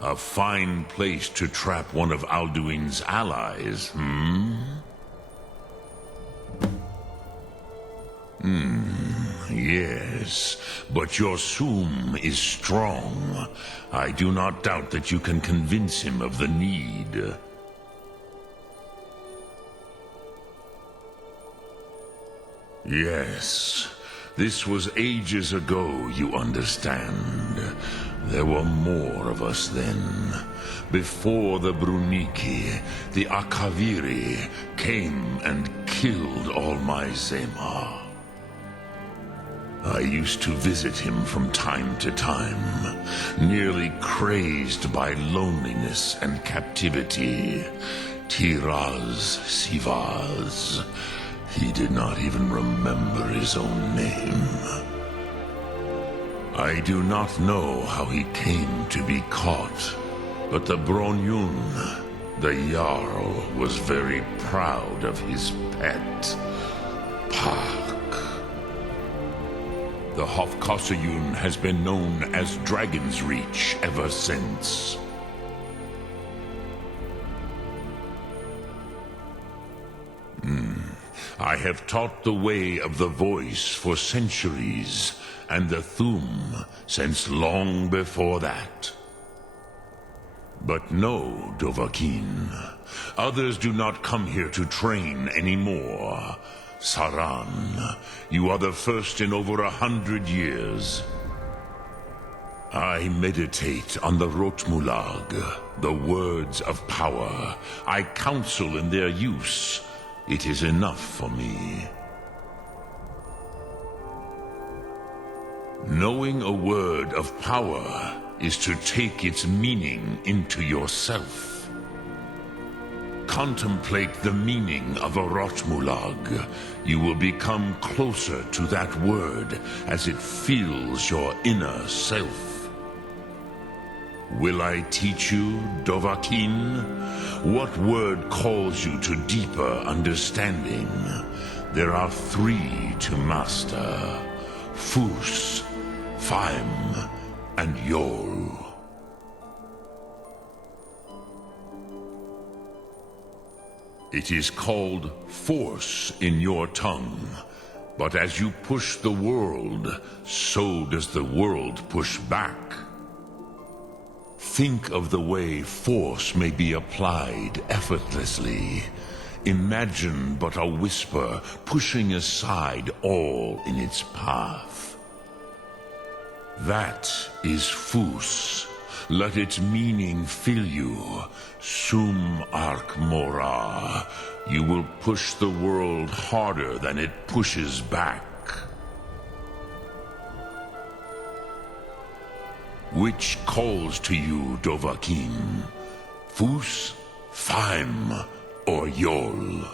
A fine place to trap one of Alduin's allies, Yes, but your Sum is strong. I do not doubt that you can convince him of the need. Yes, this was ages ago, you understand. There were more of us then. Before the Bruniki, the Akaviri came and killed all my Zema. I used to visit him from time to time, nearly crazed by loneliness and captivity. Tiraz Sivaz. He did not even remember his own name. I do not know how he came to be caught, but the Bronyun, the Jarl, was very proud of his pet, Pak. The Hofkosayun has been known as Dragon's Reach ever since. I have taught the way of the voice for centuries, and the Thum since long before that. But no, Dovahkiin. Others do not come here to train anymore. Saran, you are the first in over 100 years. I meditate on the Rotmulag, the words of power. I counsel in their use. It is enough for me. Knowing a word of power is to take its meaning into yourself. Contemplate the meaning of a Rotmulag. You will become closer to that word as it fills your inner self. Will I teach you, Dovahkiin? What word calls you to deeper understanding? There are 3 to master: Fus, Faim, and Yol. It is called force in your tongue, but as you push the world, so does the world push back. Think of the way force may be applied effortlessly. Imagine but a whisper pushing aside all in its path. That is Fus. Let its meaning fill you. Sum Ark Mora. You will push the world harder than it pushes back. Which calls to you, Dovahkiin? Fus, Faim, or Yol?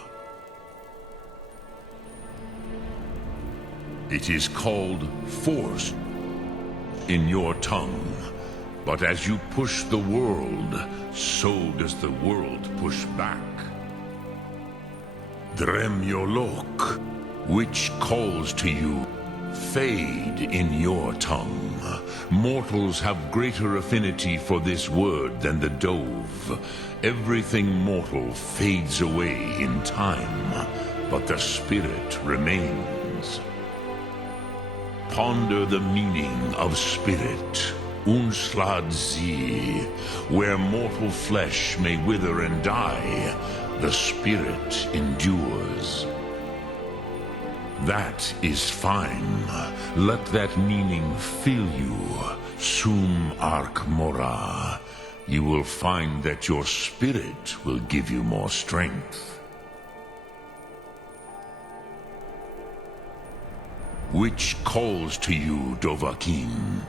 It is called force in your tongue, but as you push the world, so does the world push back. Dremyolok, which calls to you? Fade in your tongue. Mortals have greater affinity for this word than the Dove. Everything mortal fades away in time, but the spirit remains. Ponder the meaning of spirit. Unslad sie, where mortal flesh may wither and die, the spirit endures. That is fine. Let that meaning fill you. Sum arc mora. You will find that your spirit will give you more strength. Which calls to you, Dovahkiin?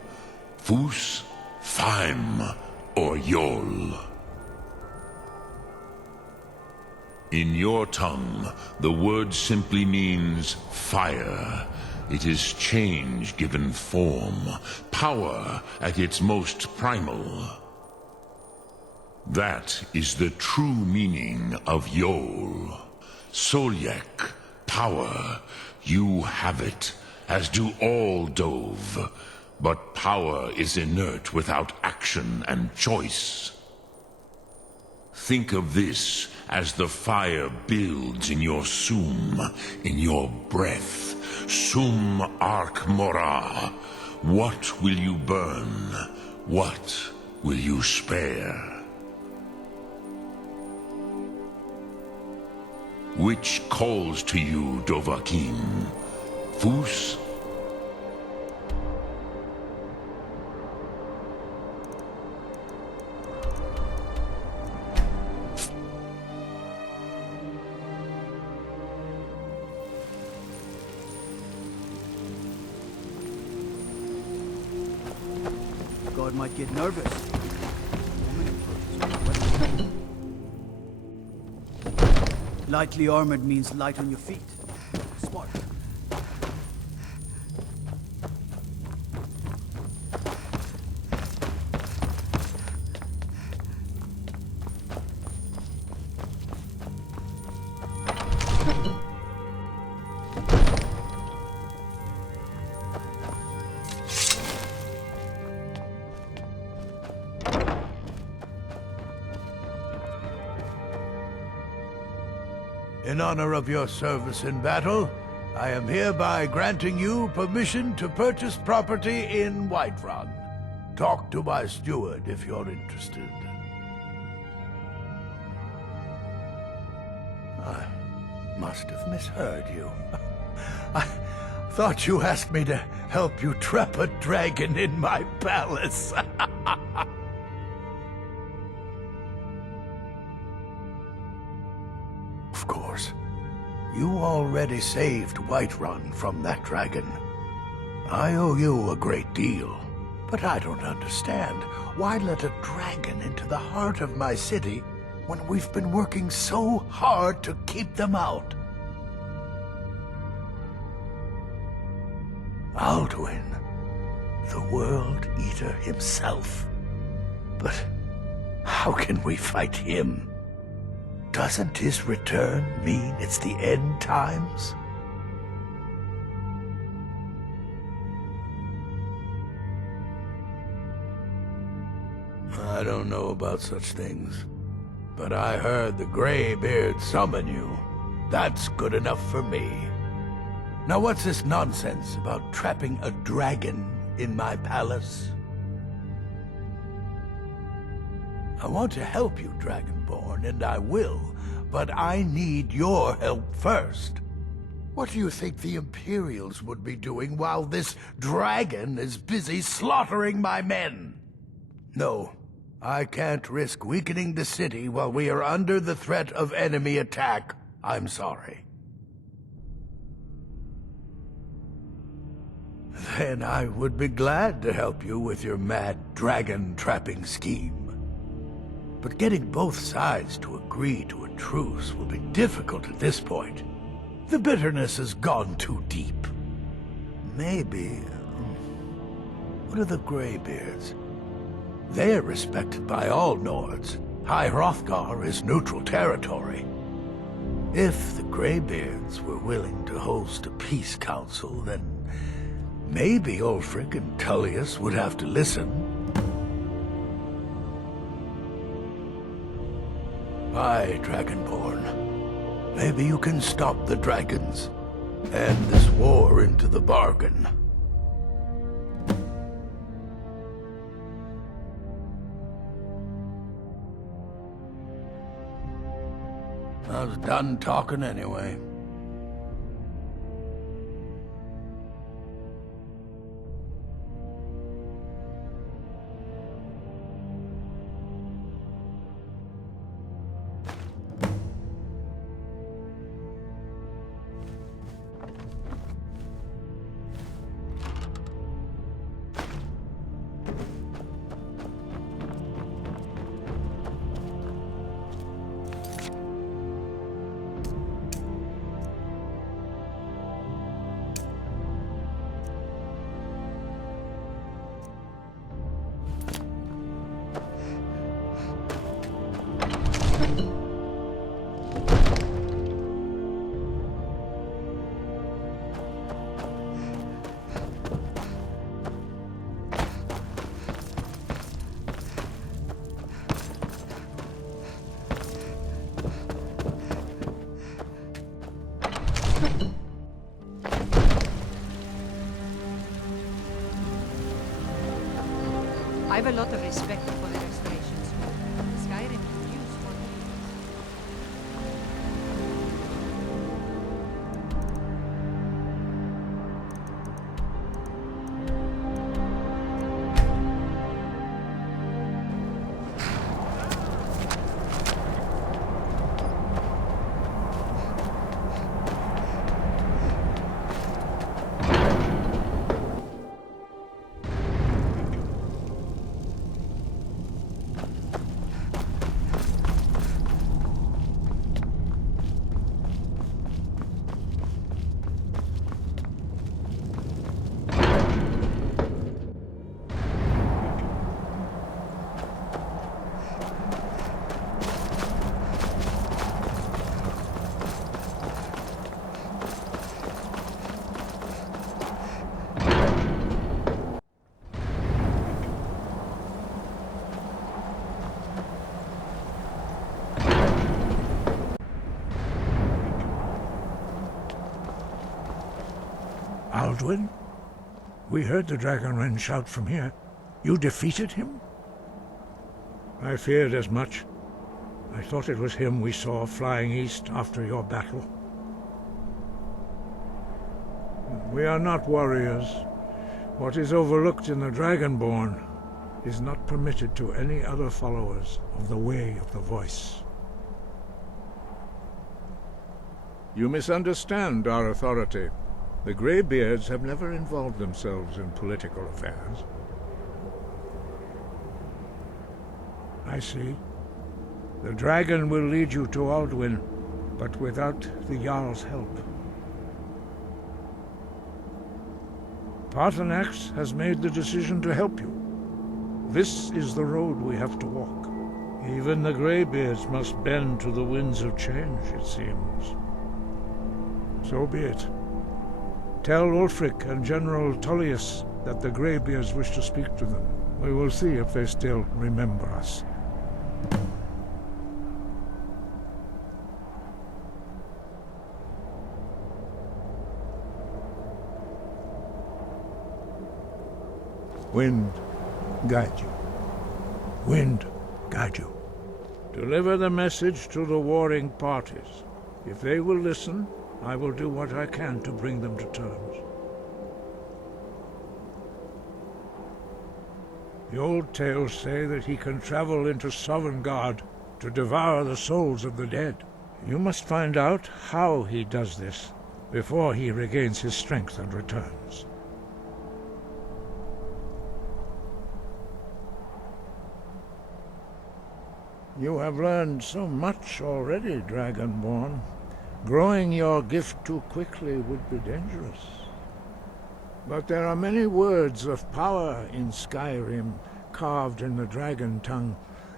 Fus, Faim, or Yol? In your tongue, the word simply means fire. It is change given form, power at its most primal. That is the true meaning of Yol. Solyek, power. You have it, as do all Dove. But power is inert without action and choice. Think of this as the fire builds in your sum, in your breath. Sum arc mora. What will you burn? What will you spare? Which calls to you, Dovahkiin? Fus? God might get nervous. Lightly armored means light on your feet. Smart. In honor of your service in battle, I am hereby granting you permission to purchase property in Whiterun. Talk to my steward if you're interested. I must have misheard you. I thought you asked me to help you trap a dragon in my palace. Of course. You already saved Whiterun from that dragon. I owe you a great deal, but I don't understand. Why let a dragon into the heart of my city when we've been working so hard to keep them out? Alduin, the World Eater himself. But how can we fight him? Doesn't his return mean it's the end times? I don't know about such things, but I heard the Greybeard summon you. That's good enough for me. Now what's this nonsense about trapping a dragon in my palace? I want to help you, Dragonborn, and I will, but I need your help first. What do you think the Imperials would be doing while this dragon is busy slaughtering my men? No, I can't risk weakening the city while we are under the threat of enemy attack. I'm sorry. Then I would be glad to help you with your mad dragon-trapping scheme. But getting both sides to agree to a truce will be difficult at this point. The bitterness has gone too deep. Maybe... what are the Greybeards? They're respected by all Nords. High Hrothgar is neutral territory. If the Greybeards were willing to host a peace council, then maybe Ulfric and Tullius would have to listen. Aye, Dragonborn. Maybe you can stop the dragons, and this war into the bargain. I was done talking anyway. I have a lot of respect for the restoration school. Skyrim could use more leaders. Alduin? We heard the Dragonren shout from here. You defeated him? I feared as much. I thought it was him we saw flying east after your battle. We are not warriors. What is overlooked in the Dragonborn is not permitted to any other followers of the Way of the Voice. You misunderstand our authority. The Greybeards have never involved themselves in political affairs. I see. The dragon will lead you to Alduin, but without the Jarl's help. Paarthurnax has made the decision to help you. This is the road we have to walk. Even the Greybeards must bend to the winds of change, it seems. So be it. Tell Ulfric and General Tullius that the Greybeards wish to speak to them. We will see if they still remember us. Wind, guide you. Wind, guide you. Deliver the message to the warring parties. If they will listen, I will do what I can to bring them to terms. The old tales say that he can travel into Sovngarde to devour the souls of the dead. You must find out how he does this before he regains his strength and returns. You have learned so much already, Dragonborn. Growing your gift too quickly would be dangerous. But there are many words of power in Skyrim, carved in the dragon tongue.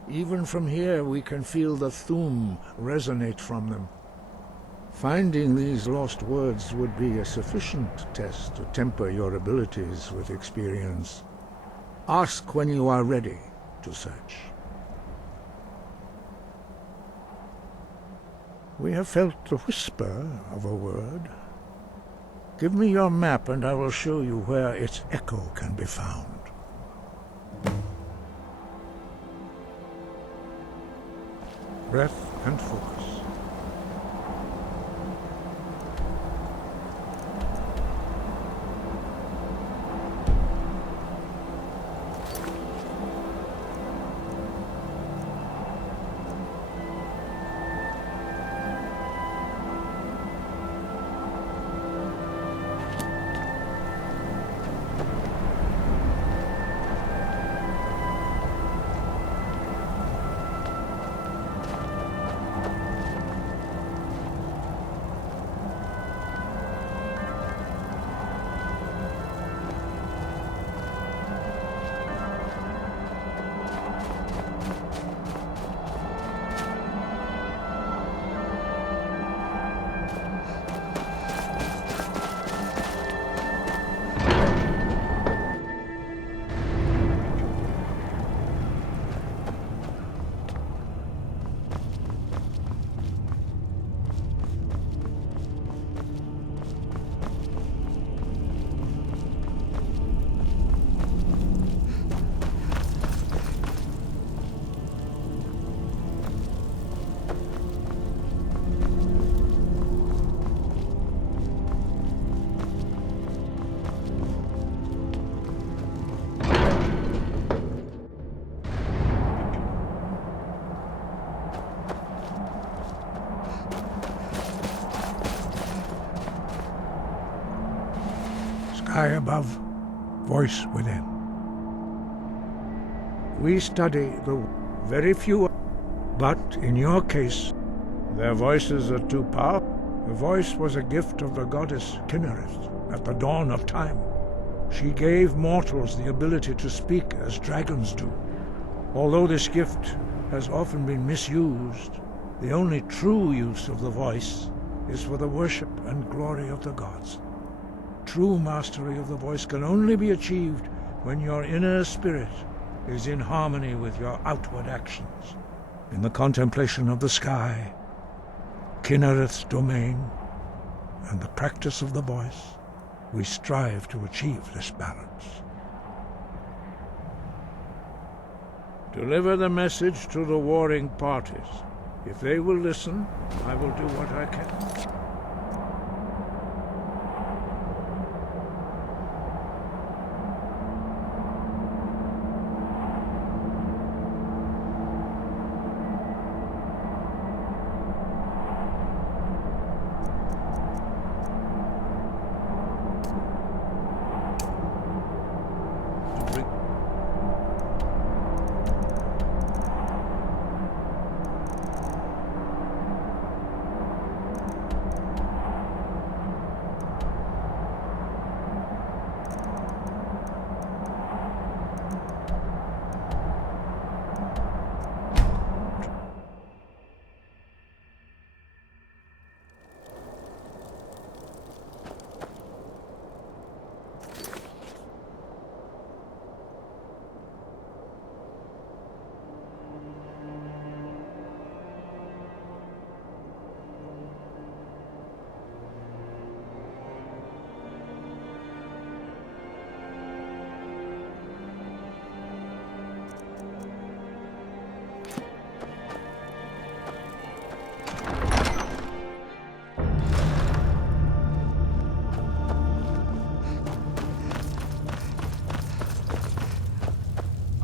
Even from here we can feel the Thu'um resonate from them. Finding these lost words would be a sufficient test to temper your abilities with experience. Ask when you are ready to search. We have felt the whisper of a word. Give me your map and I will show you where its echo can be found. Breath and focus. Sky above, voice within. We study the very few, but in your case, their voices are too powerful. The voice was a gift of the goddess Kinnereth at the dawn of time. She gave mortals the ability to speak as dragons do. Although this gift has often been misused, the only true use of the voice is for the worship and glory of the gods. True mastery of the voice can only be achieved when your inner spirit is in harmony with your outward actions. In the contemplation of the sky, Kinnereth's domain, and the practice of the voice, we strive to achieve this balance. Deliver the message to the warring parties. If they will listen, I will do what I can.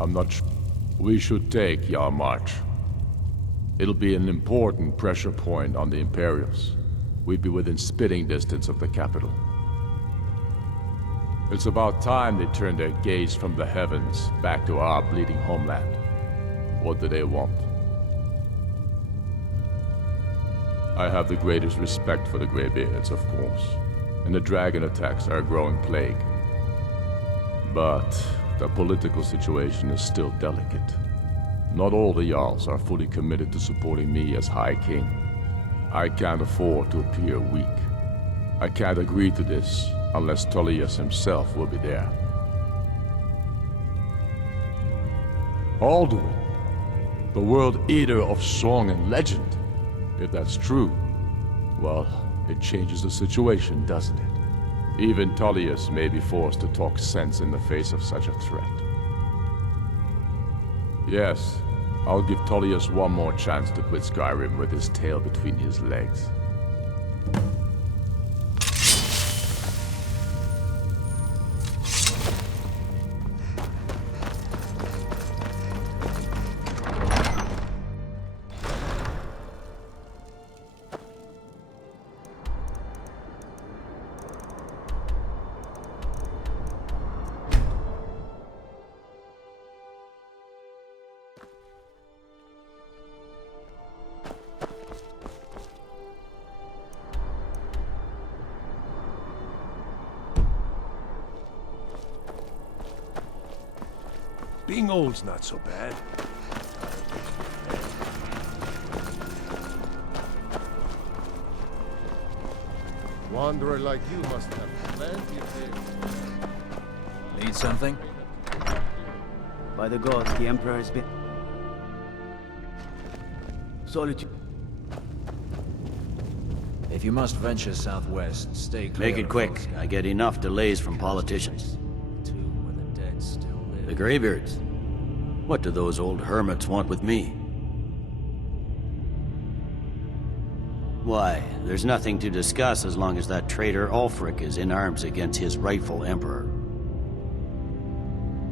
I'm not sure. We should take our march. It'll be an important pressure point on the Imperials. We'd be within spitting distance of the capital. It's about time they turned their gaze from the heavens back to our bleeding homeland. What do they want? I have the greatest respect for the Greybeards, of course, and the dragon attacks are a growing plague. But the political situation is still delicate. Not all the Jarls are fully committed to supporting me as High King. I can't afford to appear weak. I can't agree to this unless Tullius himself will be there. Alduin, the World Eater of song and legend. If that's true, well, it changes the situation, doesn't it? Even Tullius may be forced to talk sense in the face of such a threat. Yes, I'll give Tullius one more chance to quit Skyrim with his tail between his legs. Being old's not so bad. Wanderer like you must have plenty of things. Need something? By the gods, the Emperor has been... Solitude. If you must venture southwest, stay clear. Make it quick. I get enough delays from politicians. The Greybeards. What do those old hermits want with me? Why, there's nothing to discuss as long as that traitor Ulfric is in arms against his rightful emperor.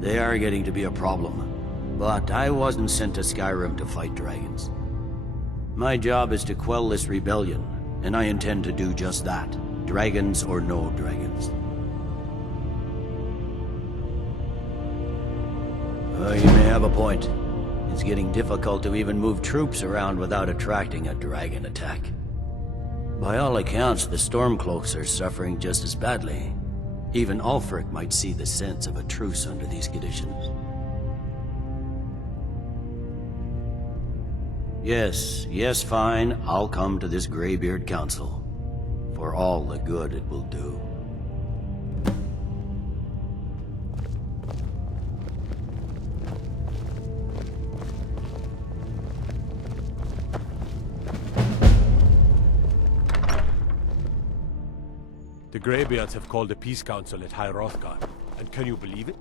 They are getting to be a problem, but I wasn't sent to Skyrim to fight dragons. My job is to quell this rebellion, and I intend to do just that, dragons or no dragons. You may have a point. It's getting difficult to even move troops around without attracting a dragon attack. By all accounts, the Stormcloaks are suffering just as badly. Even Ulfric might see the sense of a truce under these conditions. Yes, fine. I'll come to this Greybeard Council. For all the good it will do. The Greybeards have called a peace council at High Hrothgar, and can you believe it?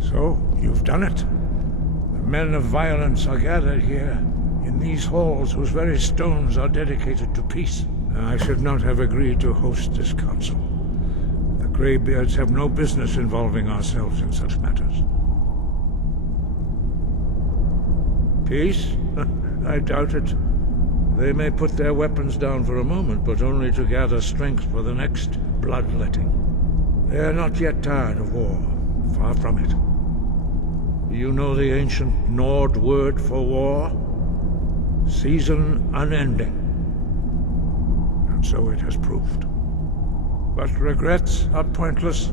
So, you've done it. The men of violence are gathered here, in these halls whose very stones are dedicated to peace. I should not have agreed to host this council. The Greybeards have no business involving ourselves in such matters. Peace? I doubt it. They may put their weapons down for a moment, but only to gather strength for the next bloodletting. They are not yet tired of war. Far from it. Do you know the ancient Nord word for war? Season unending. And so it has proved. But regrets are pointless.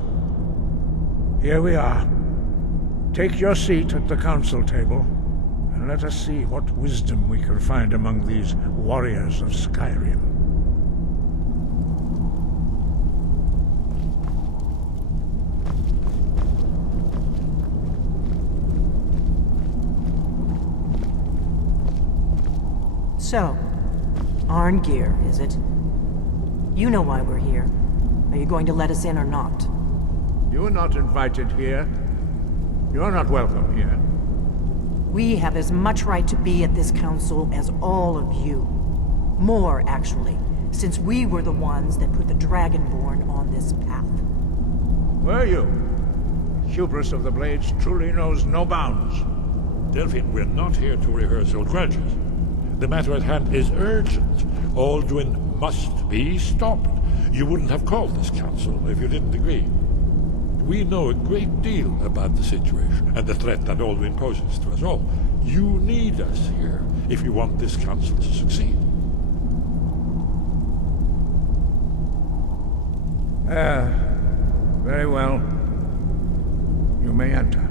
Here we are. Take your seat at the council table, and let us see what wisdom we can find among these warriors of Skyrim. So, Arngeir, is it? You know why we're here. Are you going to let us in or not? You are not invited here. You are not welcome here. We have as much right to be at this council as all of you. More, actually, since we were the ones that put the Dragonborn on this path. Were you? Hubris of the Blades truly knows no bounds. Delphine, we're not here to rehearse old grudges. The matter at hand is urgent. Alduin must be stopped. You wouldn't have called this council if you didn't agree. We know a great deal about the situation and the threat that Alduin poses to us all. You need us here if you want this council to succeed. Very well. You may enter.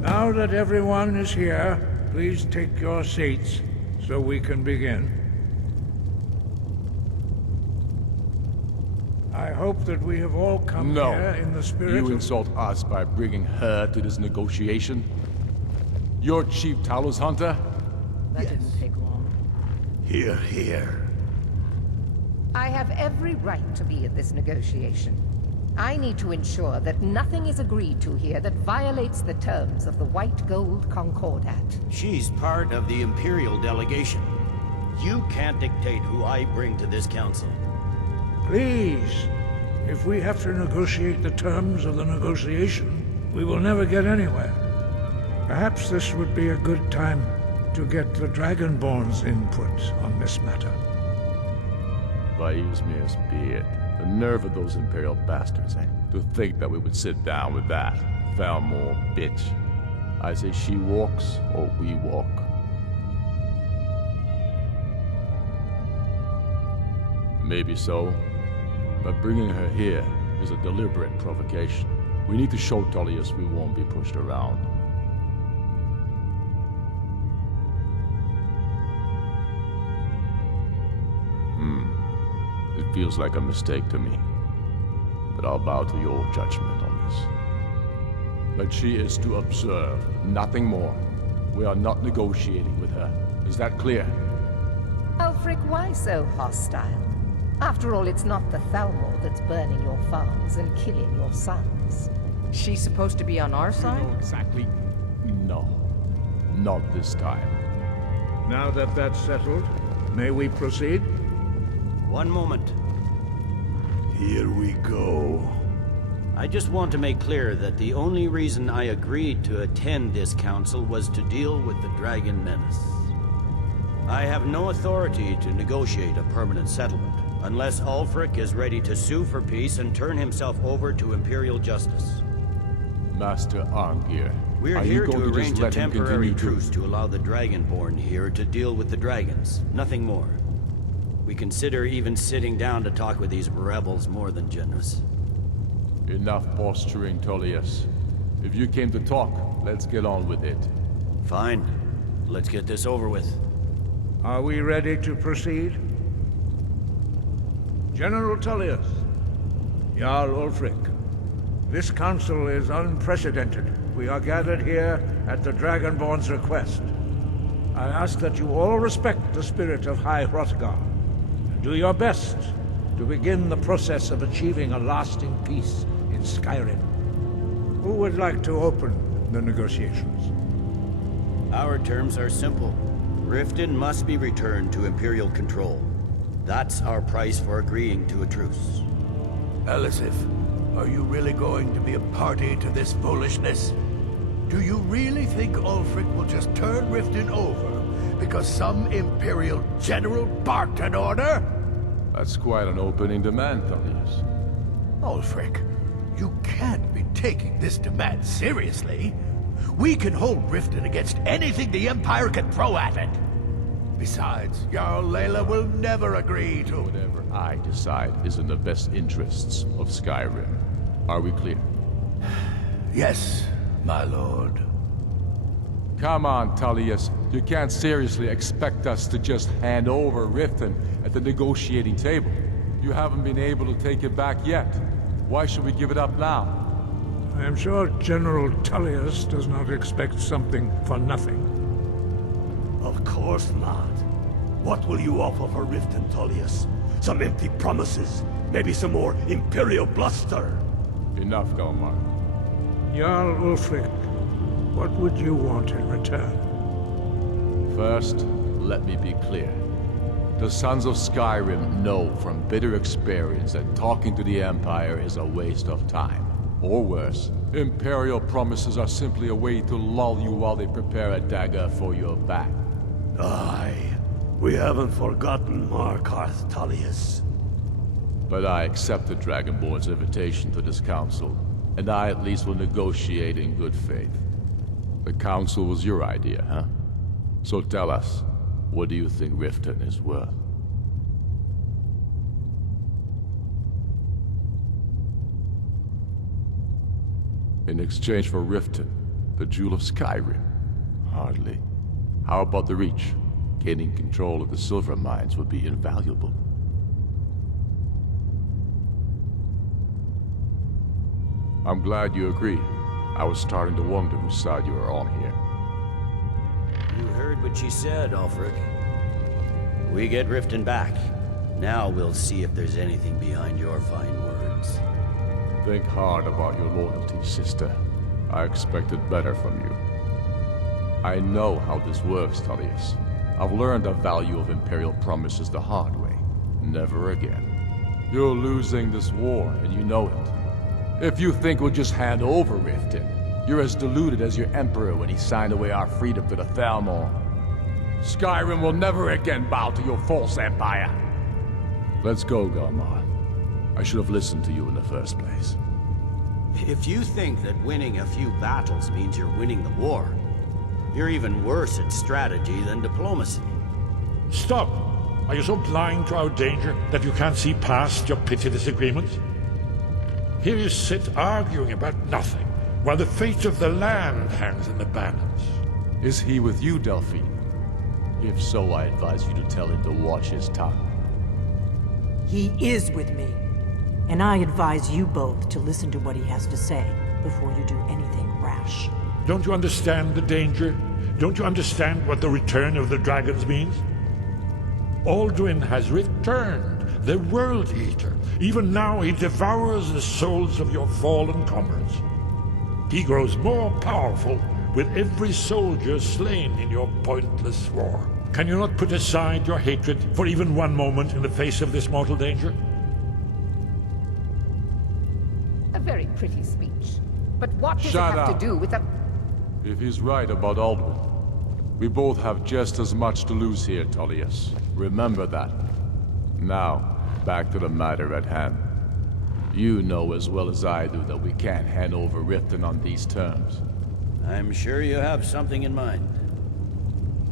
Now that everyone is here, please take your seats so we can begin. I hope that we have all come here in the spirit you of... insult us by bringing her to this negotiation? You're Chief Talos Hunter? That didn't take long. Hear, hear. I have every right to be at this negotiation. I need to ensure that nothing is agreed to here that violates the terms of the White Gold Concordat. She's part of the Imperial delegation. You can't dictate who I bring to this council. Please, if we have to negotiate the terms of the negotiation, we will never get anywhere. Perhaps this would be a good time to get the Dragonborn's input on this matter. By Izmir's beard, the nerve of those Imperial bastards, eh? To think that we would sit down with that Falmor bitch. I say she walks, or we walk. Maybe so, but bringing her here is a deliberate provocation. We need to show Tullius we won't be pushed around. It feels like a mistake to me, but I'll bow to your judgment on this. But she is to observe, nothing more. We are not negotiating with her. Is that clear? Ulfric, why so hostile? After all, it's not the Thalmor that's burning your farms and killing your sons. She's supposed to be on our side? No, exactly. No. Not this time. Now that that's settled, may we proceed? One moment. Here we go. I just want to make clear that the only reason I agreed to attend this council was to deal with the Dragon Menace. I have no authority to negotiate a permanent settlement, unless Ulfric is ready to sue for peace and turn himself over to Imperial justice. Master Arngir, We're here to arrange a temporary truce to allow the Dragonborn here to deal with the dragons, nothing more. We consider even sitting down to talk with these rebels more than generous. Enough posturing, Tullius. If you came to talk, let's get on with it. Fine. Let's get this over with. Are we ready to proceed? General Tullius, Jarl Ulfric, this council is unprecedented. We are gathered here at the Dragonborn's request. I ask that you all respect the spirit of High Hrothgar. Do your best to begin the process of achieving a lasting peace in Skyrim. Who would like to open the negotiations? Our terms are simple. Riften must be returned to Imperial control. That's our price for agreeing to a truce. Elisif, are you really going to be a party to this foolishness? Do you really think Ulfric will just turn Riften over because some Imperial general barked an order? That's quite an opening demand, Tullius. Ulfric, you can't be taking this demand seriously. We can hold Riften against anything the Empire can throw at it. Besides, Jarl Layla will never agree to... Whatever I decide is in the best interests of Skyrim. Are we clear? Yes, my lord. Come on, Tullius. You can't seriously expect us to just hand over Riften at the negotiating table. You haven't been able to take it back yet. Why should we give it up now? I am sure General Tullius does not expect something for nothing. Of course not. What will you offer for Riften, Tullius? Some empty promises? Maybe some more Imperial bluster? Enough, Galmar. Jarl Ulfric, what would you want in return? First, let me be clear. The Sons of Skyrim know from bitter experience that talking to the Empire is a waste of time. Or worse, Imperial promises are simply a way to lull you while they prepare a dagger for your back. Aye, we haven't forgotten Markarth, Tullius. But I accept the Dragonborn's invitation to this council, and I at least will negotiate in good faith. The council was your idea, huh? So tell us, what do you think Riften is worth? In exchange for Riften, the Jewel of Skyrim? Hardly. How about the Reach? Gaining control of the silver mines would be invaluable. I'm glad you agree. I was starting to wonder whose side you were on here. You heard what she said, Ulfric. We get Riften back. Now we'll see if there's anything behind your fine words. Think hard about your loyalty, sister. I expected better from you. I know how this works, Tullius. I've learned the value of Imperial promises the hard way. Never again. You're losing this war, and you know it. If you think we'll just hand over Riften, you're as deluded as your Emperor when he signed away our freedom to the Thalmor. Skyrim will never again bow to your false empire. Let's go, Galmar. I should have listened to you in the first place. If you think that winning a few battles means you're winning the war, you're even worse at strategy than diplomacy. Stop! Are you so blind to our danger that you can't see past your petty disagreements? Here you sit arguing about nothing, while the fate of the land hangs in the balance. Is he with you, Delphine? If so, I advise you to tell him to watch his tongue. He is with me. And I advise you both to listen to what he has to say before you do anything rash. Don't you understand the danger? Don't you understand what the return of the dragons means? Alduin has returned, the World Eater. Even now he devours the souls of your fallen comrades. He grows more powerful with every soldier slain in your pointless war. Can you not put aside your hatred for even one moment in the face of this mortal danger? A very pretty speech. But what does Shut it have up. to do with a... If he's right about Alduin, we both have just as much to lose here, Tullius. Remember that. Now, back to the matter at hand. You know as well as I do that we can't hand over Riften on these terms. I'm sure you have something in mind.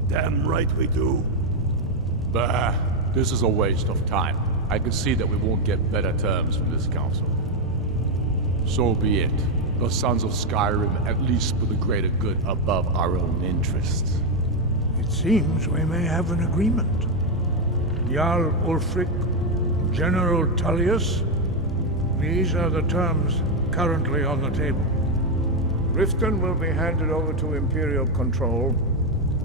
Damn right we do. Bah, this is a waste of time. I can see that we won't get better terms from this council. So be it. The Sons of Skyrim at least put the greater good above our own interests. It seems we may have an agreement. Jarl Ulfric, General Tullius, these are the terms currently on the table. Riften will be handed over to Imperial control.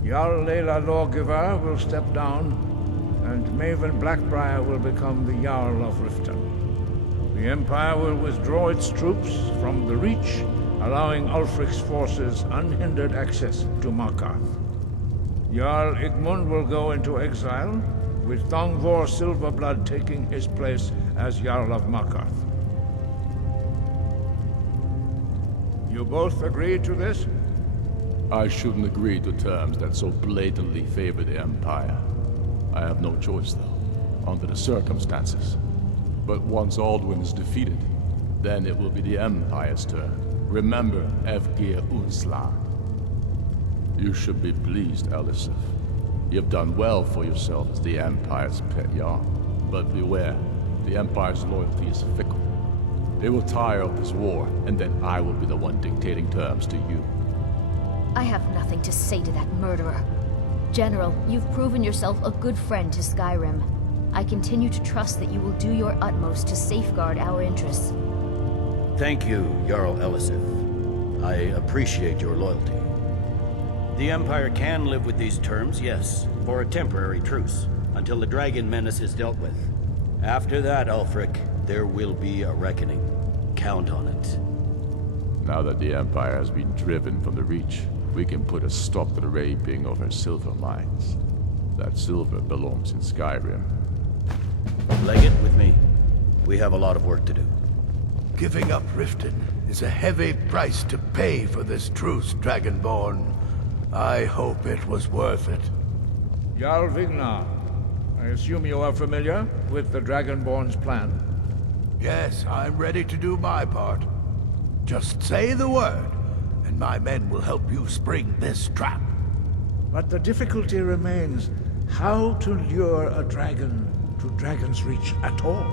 Jarl Layla Lawgiver will step down, and Maven Blackbriar will become the Jarl of Riften. The Empire will withdraw its troops from the Reach, allowing Ulfric's forces unhindered access to Markarth. Jarl Igmund will go into exile, with Thongvor Silverblood taking his place as Jarl of Markarth. You both agree to this? I shouldn't agree to terms that so blatantly favor the Empire. I have no choice, though, under the circumstances. But once Alduin is defeated, then it will be the Empire's turn. Remember Evgir Unsla. You should be pleased, Elisif. You've done well for yourself as the Empire's pet Jarl. But beware, the Empire's loyalty is fickle. They will tire of this war, and then I will be the one dictating terms to you. I have nothing to say to that murderer. General, you've proven yourself a good friend to Skyrim. I continue to trust that you will do your utmost to safeguard our interests. Thank you, Jarl Elisif. I appreciate your loyalty. The Empire can live with these terms, yes, for a temporary truce, until the dragon menace is dealt with. After that, Ulfric, there will be a reckoning. Count on it. Now that the Empire has been driven from the Reach, we can put a stop to the raping of her silver mines. That silver belongs in Skyrim. Legate with me. We have a lot of work to do. Giving up Riften is a heavy price to pay for this truce, Dragonborn. I hope it was worth it. Jarl Vignar, I assume you are familiar with the Dragonborn's plan? Yes, I'm ready to do my part. Just say the word, and my men will help you spring this trap. But the difficulty remains how to lure a dragon to Dragon's Reach at all.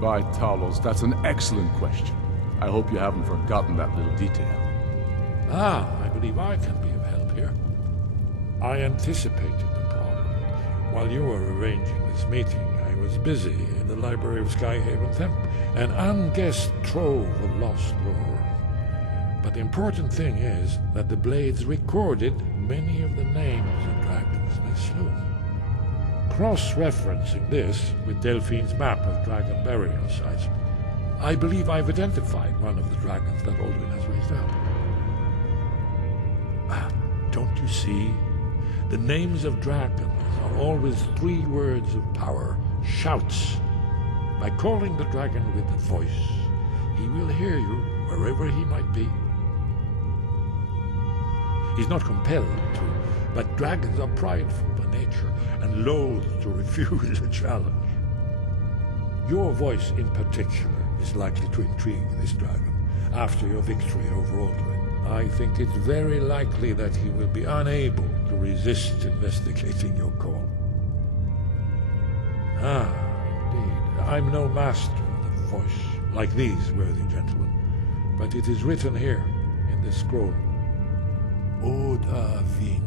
By Talos, that's an excellent question. I hope you haven't forgotten that little detail. I believe I can be of help here. I anticipated the problem. While you were arranging this meeting, I was busy in the library of Skyhaven Temp, an unguessed trove of lost lore. But the important thing is that the Blades recorded many of the names of dragons they slew. Cross-referencing this with Delphine's map of dragon burial sites, I believe I've identified one of the dragons that Alduin has raised up. Don't you see? The names of dragons are always 3 words of power, shouts. By calling the dragon with a voice, he will hear you wherever he might be. He's not compelled to, but dragons are prideful by nature and loath to refuse a challenge. Your voice in particular is likely to intrigue this dragon after your victory over Alduin. I think it's very likely that he will be unable to resist investigating your call. Indeed. I'm no master of the voice, like these worthy gentlemen, but it is written here in this scroll. Oda Ving,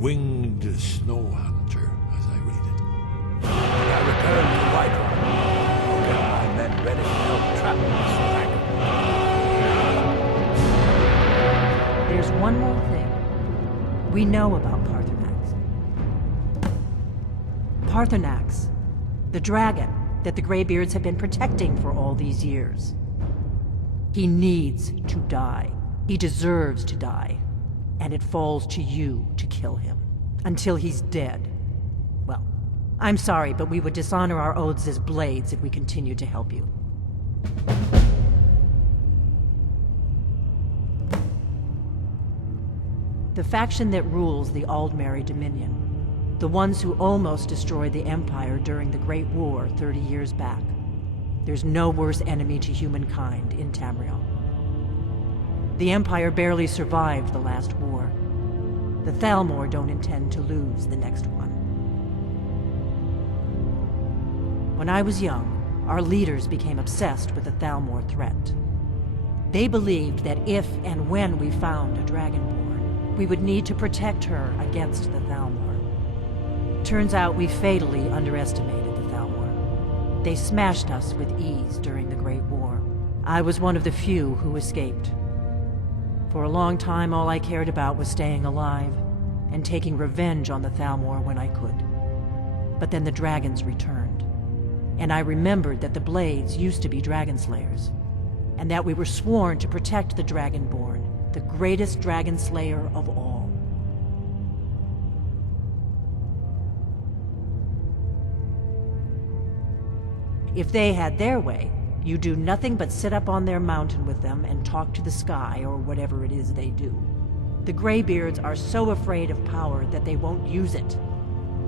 winged snow hunter, as I read it. When I return to Whiterun, I'll get my men ready to help trap this dragon. There's one more thing. We know about Paarthurnax. Paarthurnax, the dragon that the Greybeards have been protecting for all these years. He needs to die. He deserves to die. And it falls to you to kill him. Until he's dead. Well, I'm sorry, but we would dishonor our oaths as blades if we continued to help you. The faction that rules the Aldmeri Dominion, the ones who almost destroyed the Empire during the Great War 30 years back. There's no worse enemy to humankind in Tamriel. The Empire barely survived the last war. The Thalmor don't intend to lose the next one. When I was young, our leaders became obsessed with the Thalmor threat. They believed that if and when we found a Dragonborn, we would need to protect her against the Thalmor. Turns out we fatally underestimated the Thalmor. They smashed us with ease during the Great War. I was one of the few who escaped. For a long time, all I cared about was staying alive and taking revenge on the Thalmor when I could. But then the dragons returned, and I remembered that the Blades used to be dragon slayers, and that we were sworn to protect the Dragonborn, the greatest dragon slayer of all. If they had their way, you do nothing but sit up on their mountain with them and talk to the sky, or whatever it is they do. The Greybeards are so afraid of power that they won't use it.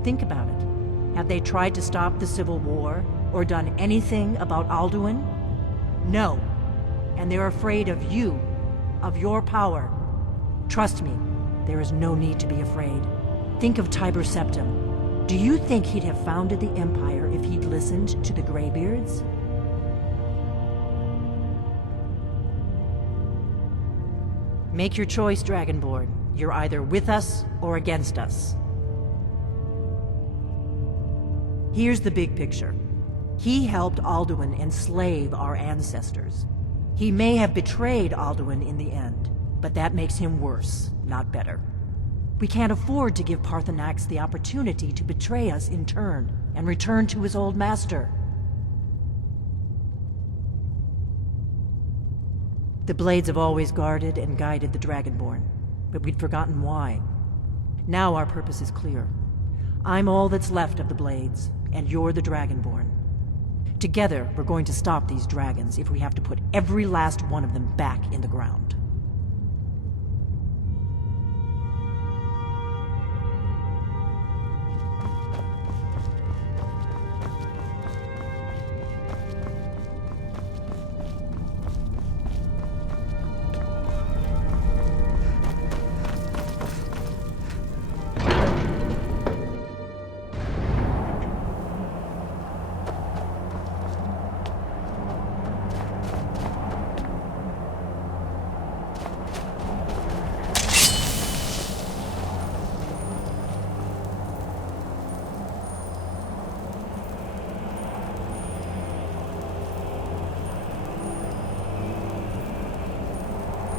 Think about it. Have they tried to stop the Civil War, or done anything about Alduin? No. And they're afraid of you, of your power. Trust me, there is no need to be afraid. Think of Tiber Septim. Do you think he'd have founded the Empire if he'd listened to the Greybeards? Make your choice, Dragonborn. You're either with us or against us. Here's the big picture. He helped Alduin enslave our ancestors. He may have betrayed Alduin in the end, but that makes him worse, not better. We can't afford to give Paarthurnax the opportunity to betray us in turn and return to his old master. The Blades have always guarded and guided the Dragonborn, but we'd forgotten why. Now our purpose is clear. I'm all that's left of the Blades, and you're the Dragonborn. Together, we're going to stop these dragons if we have to put every last one of them back in the ground.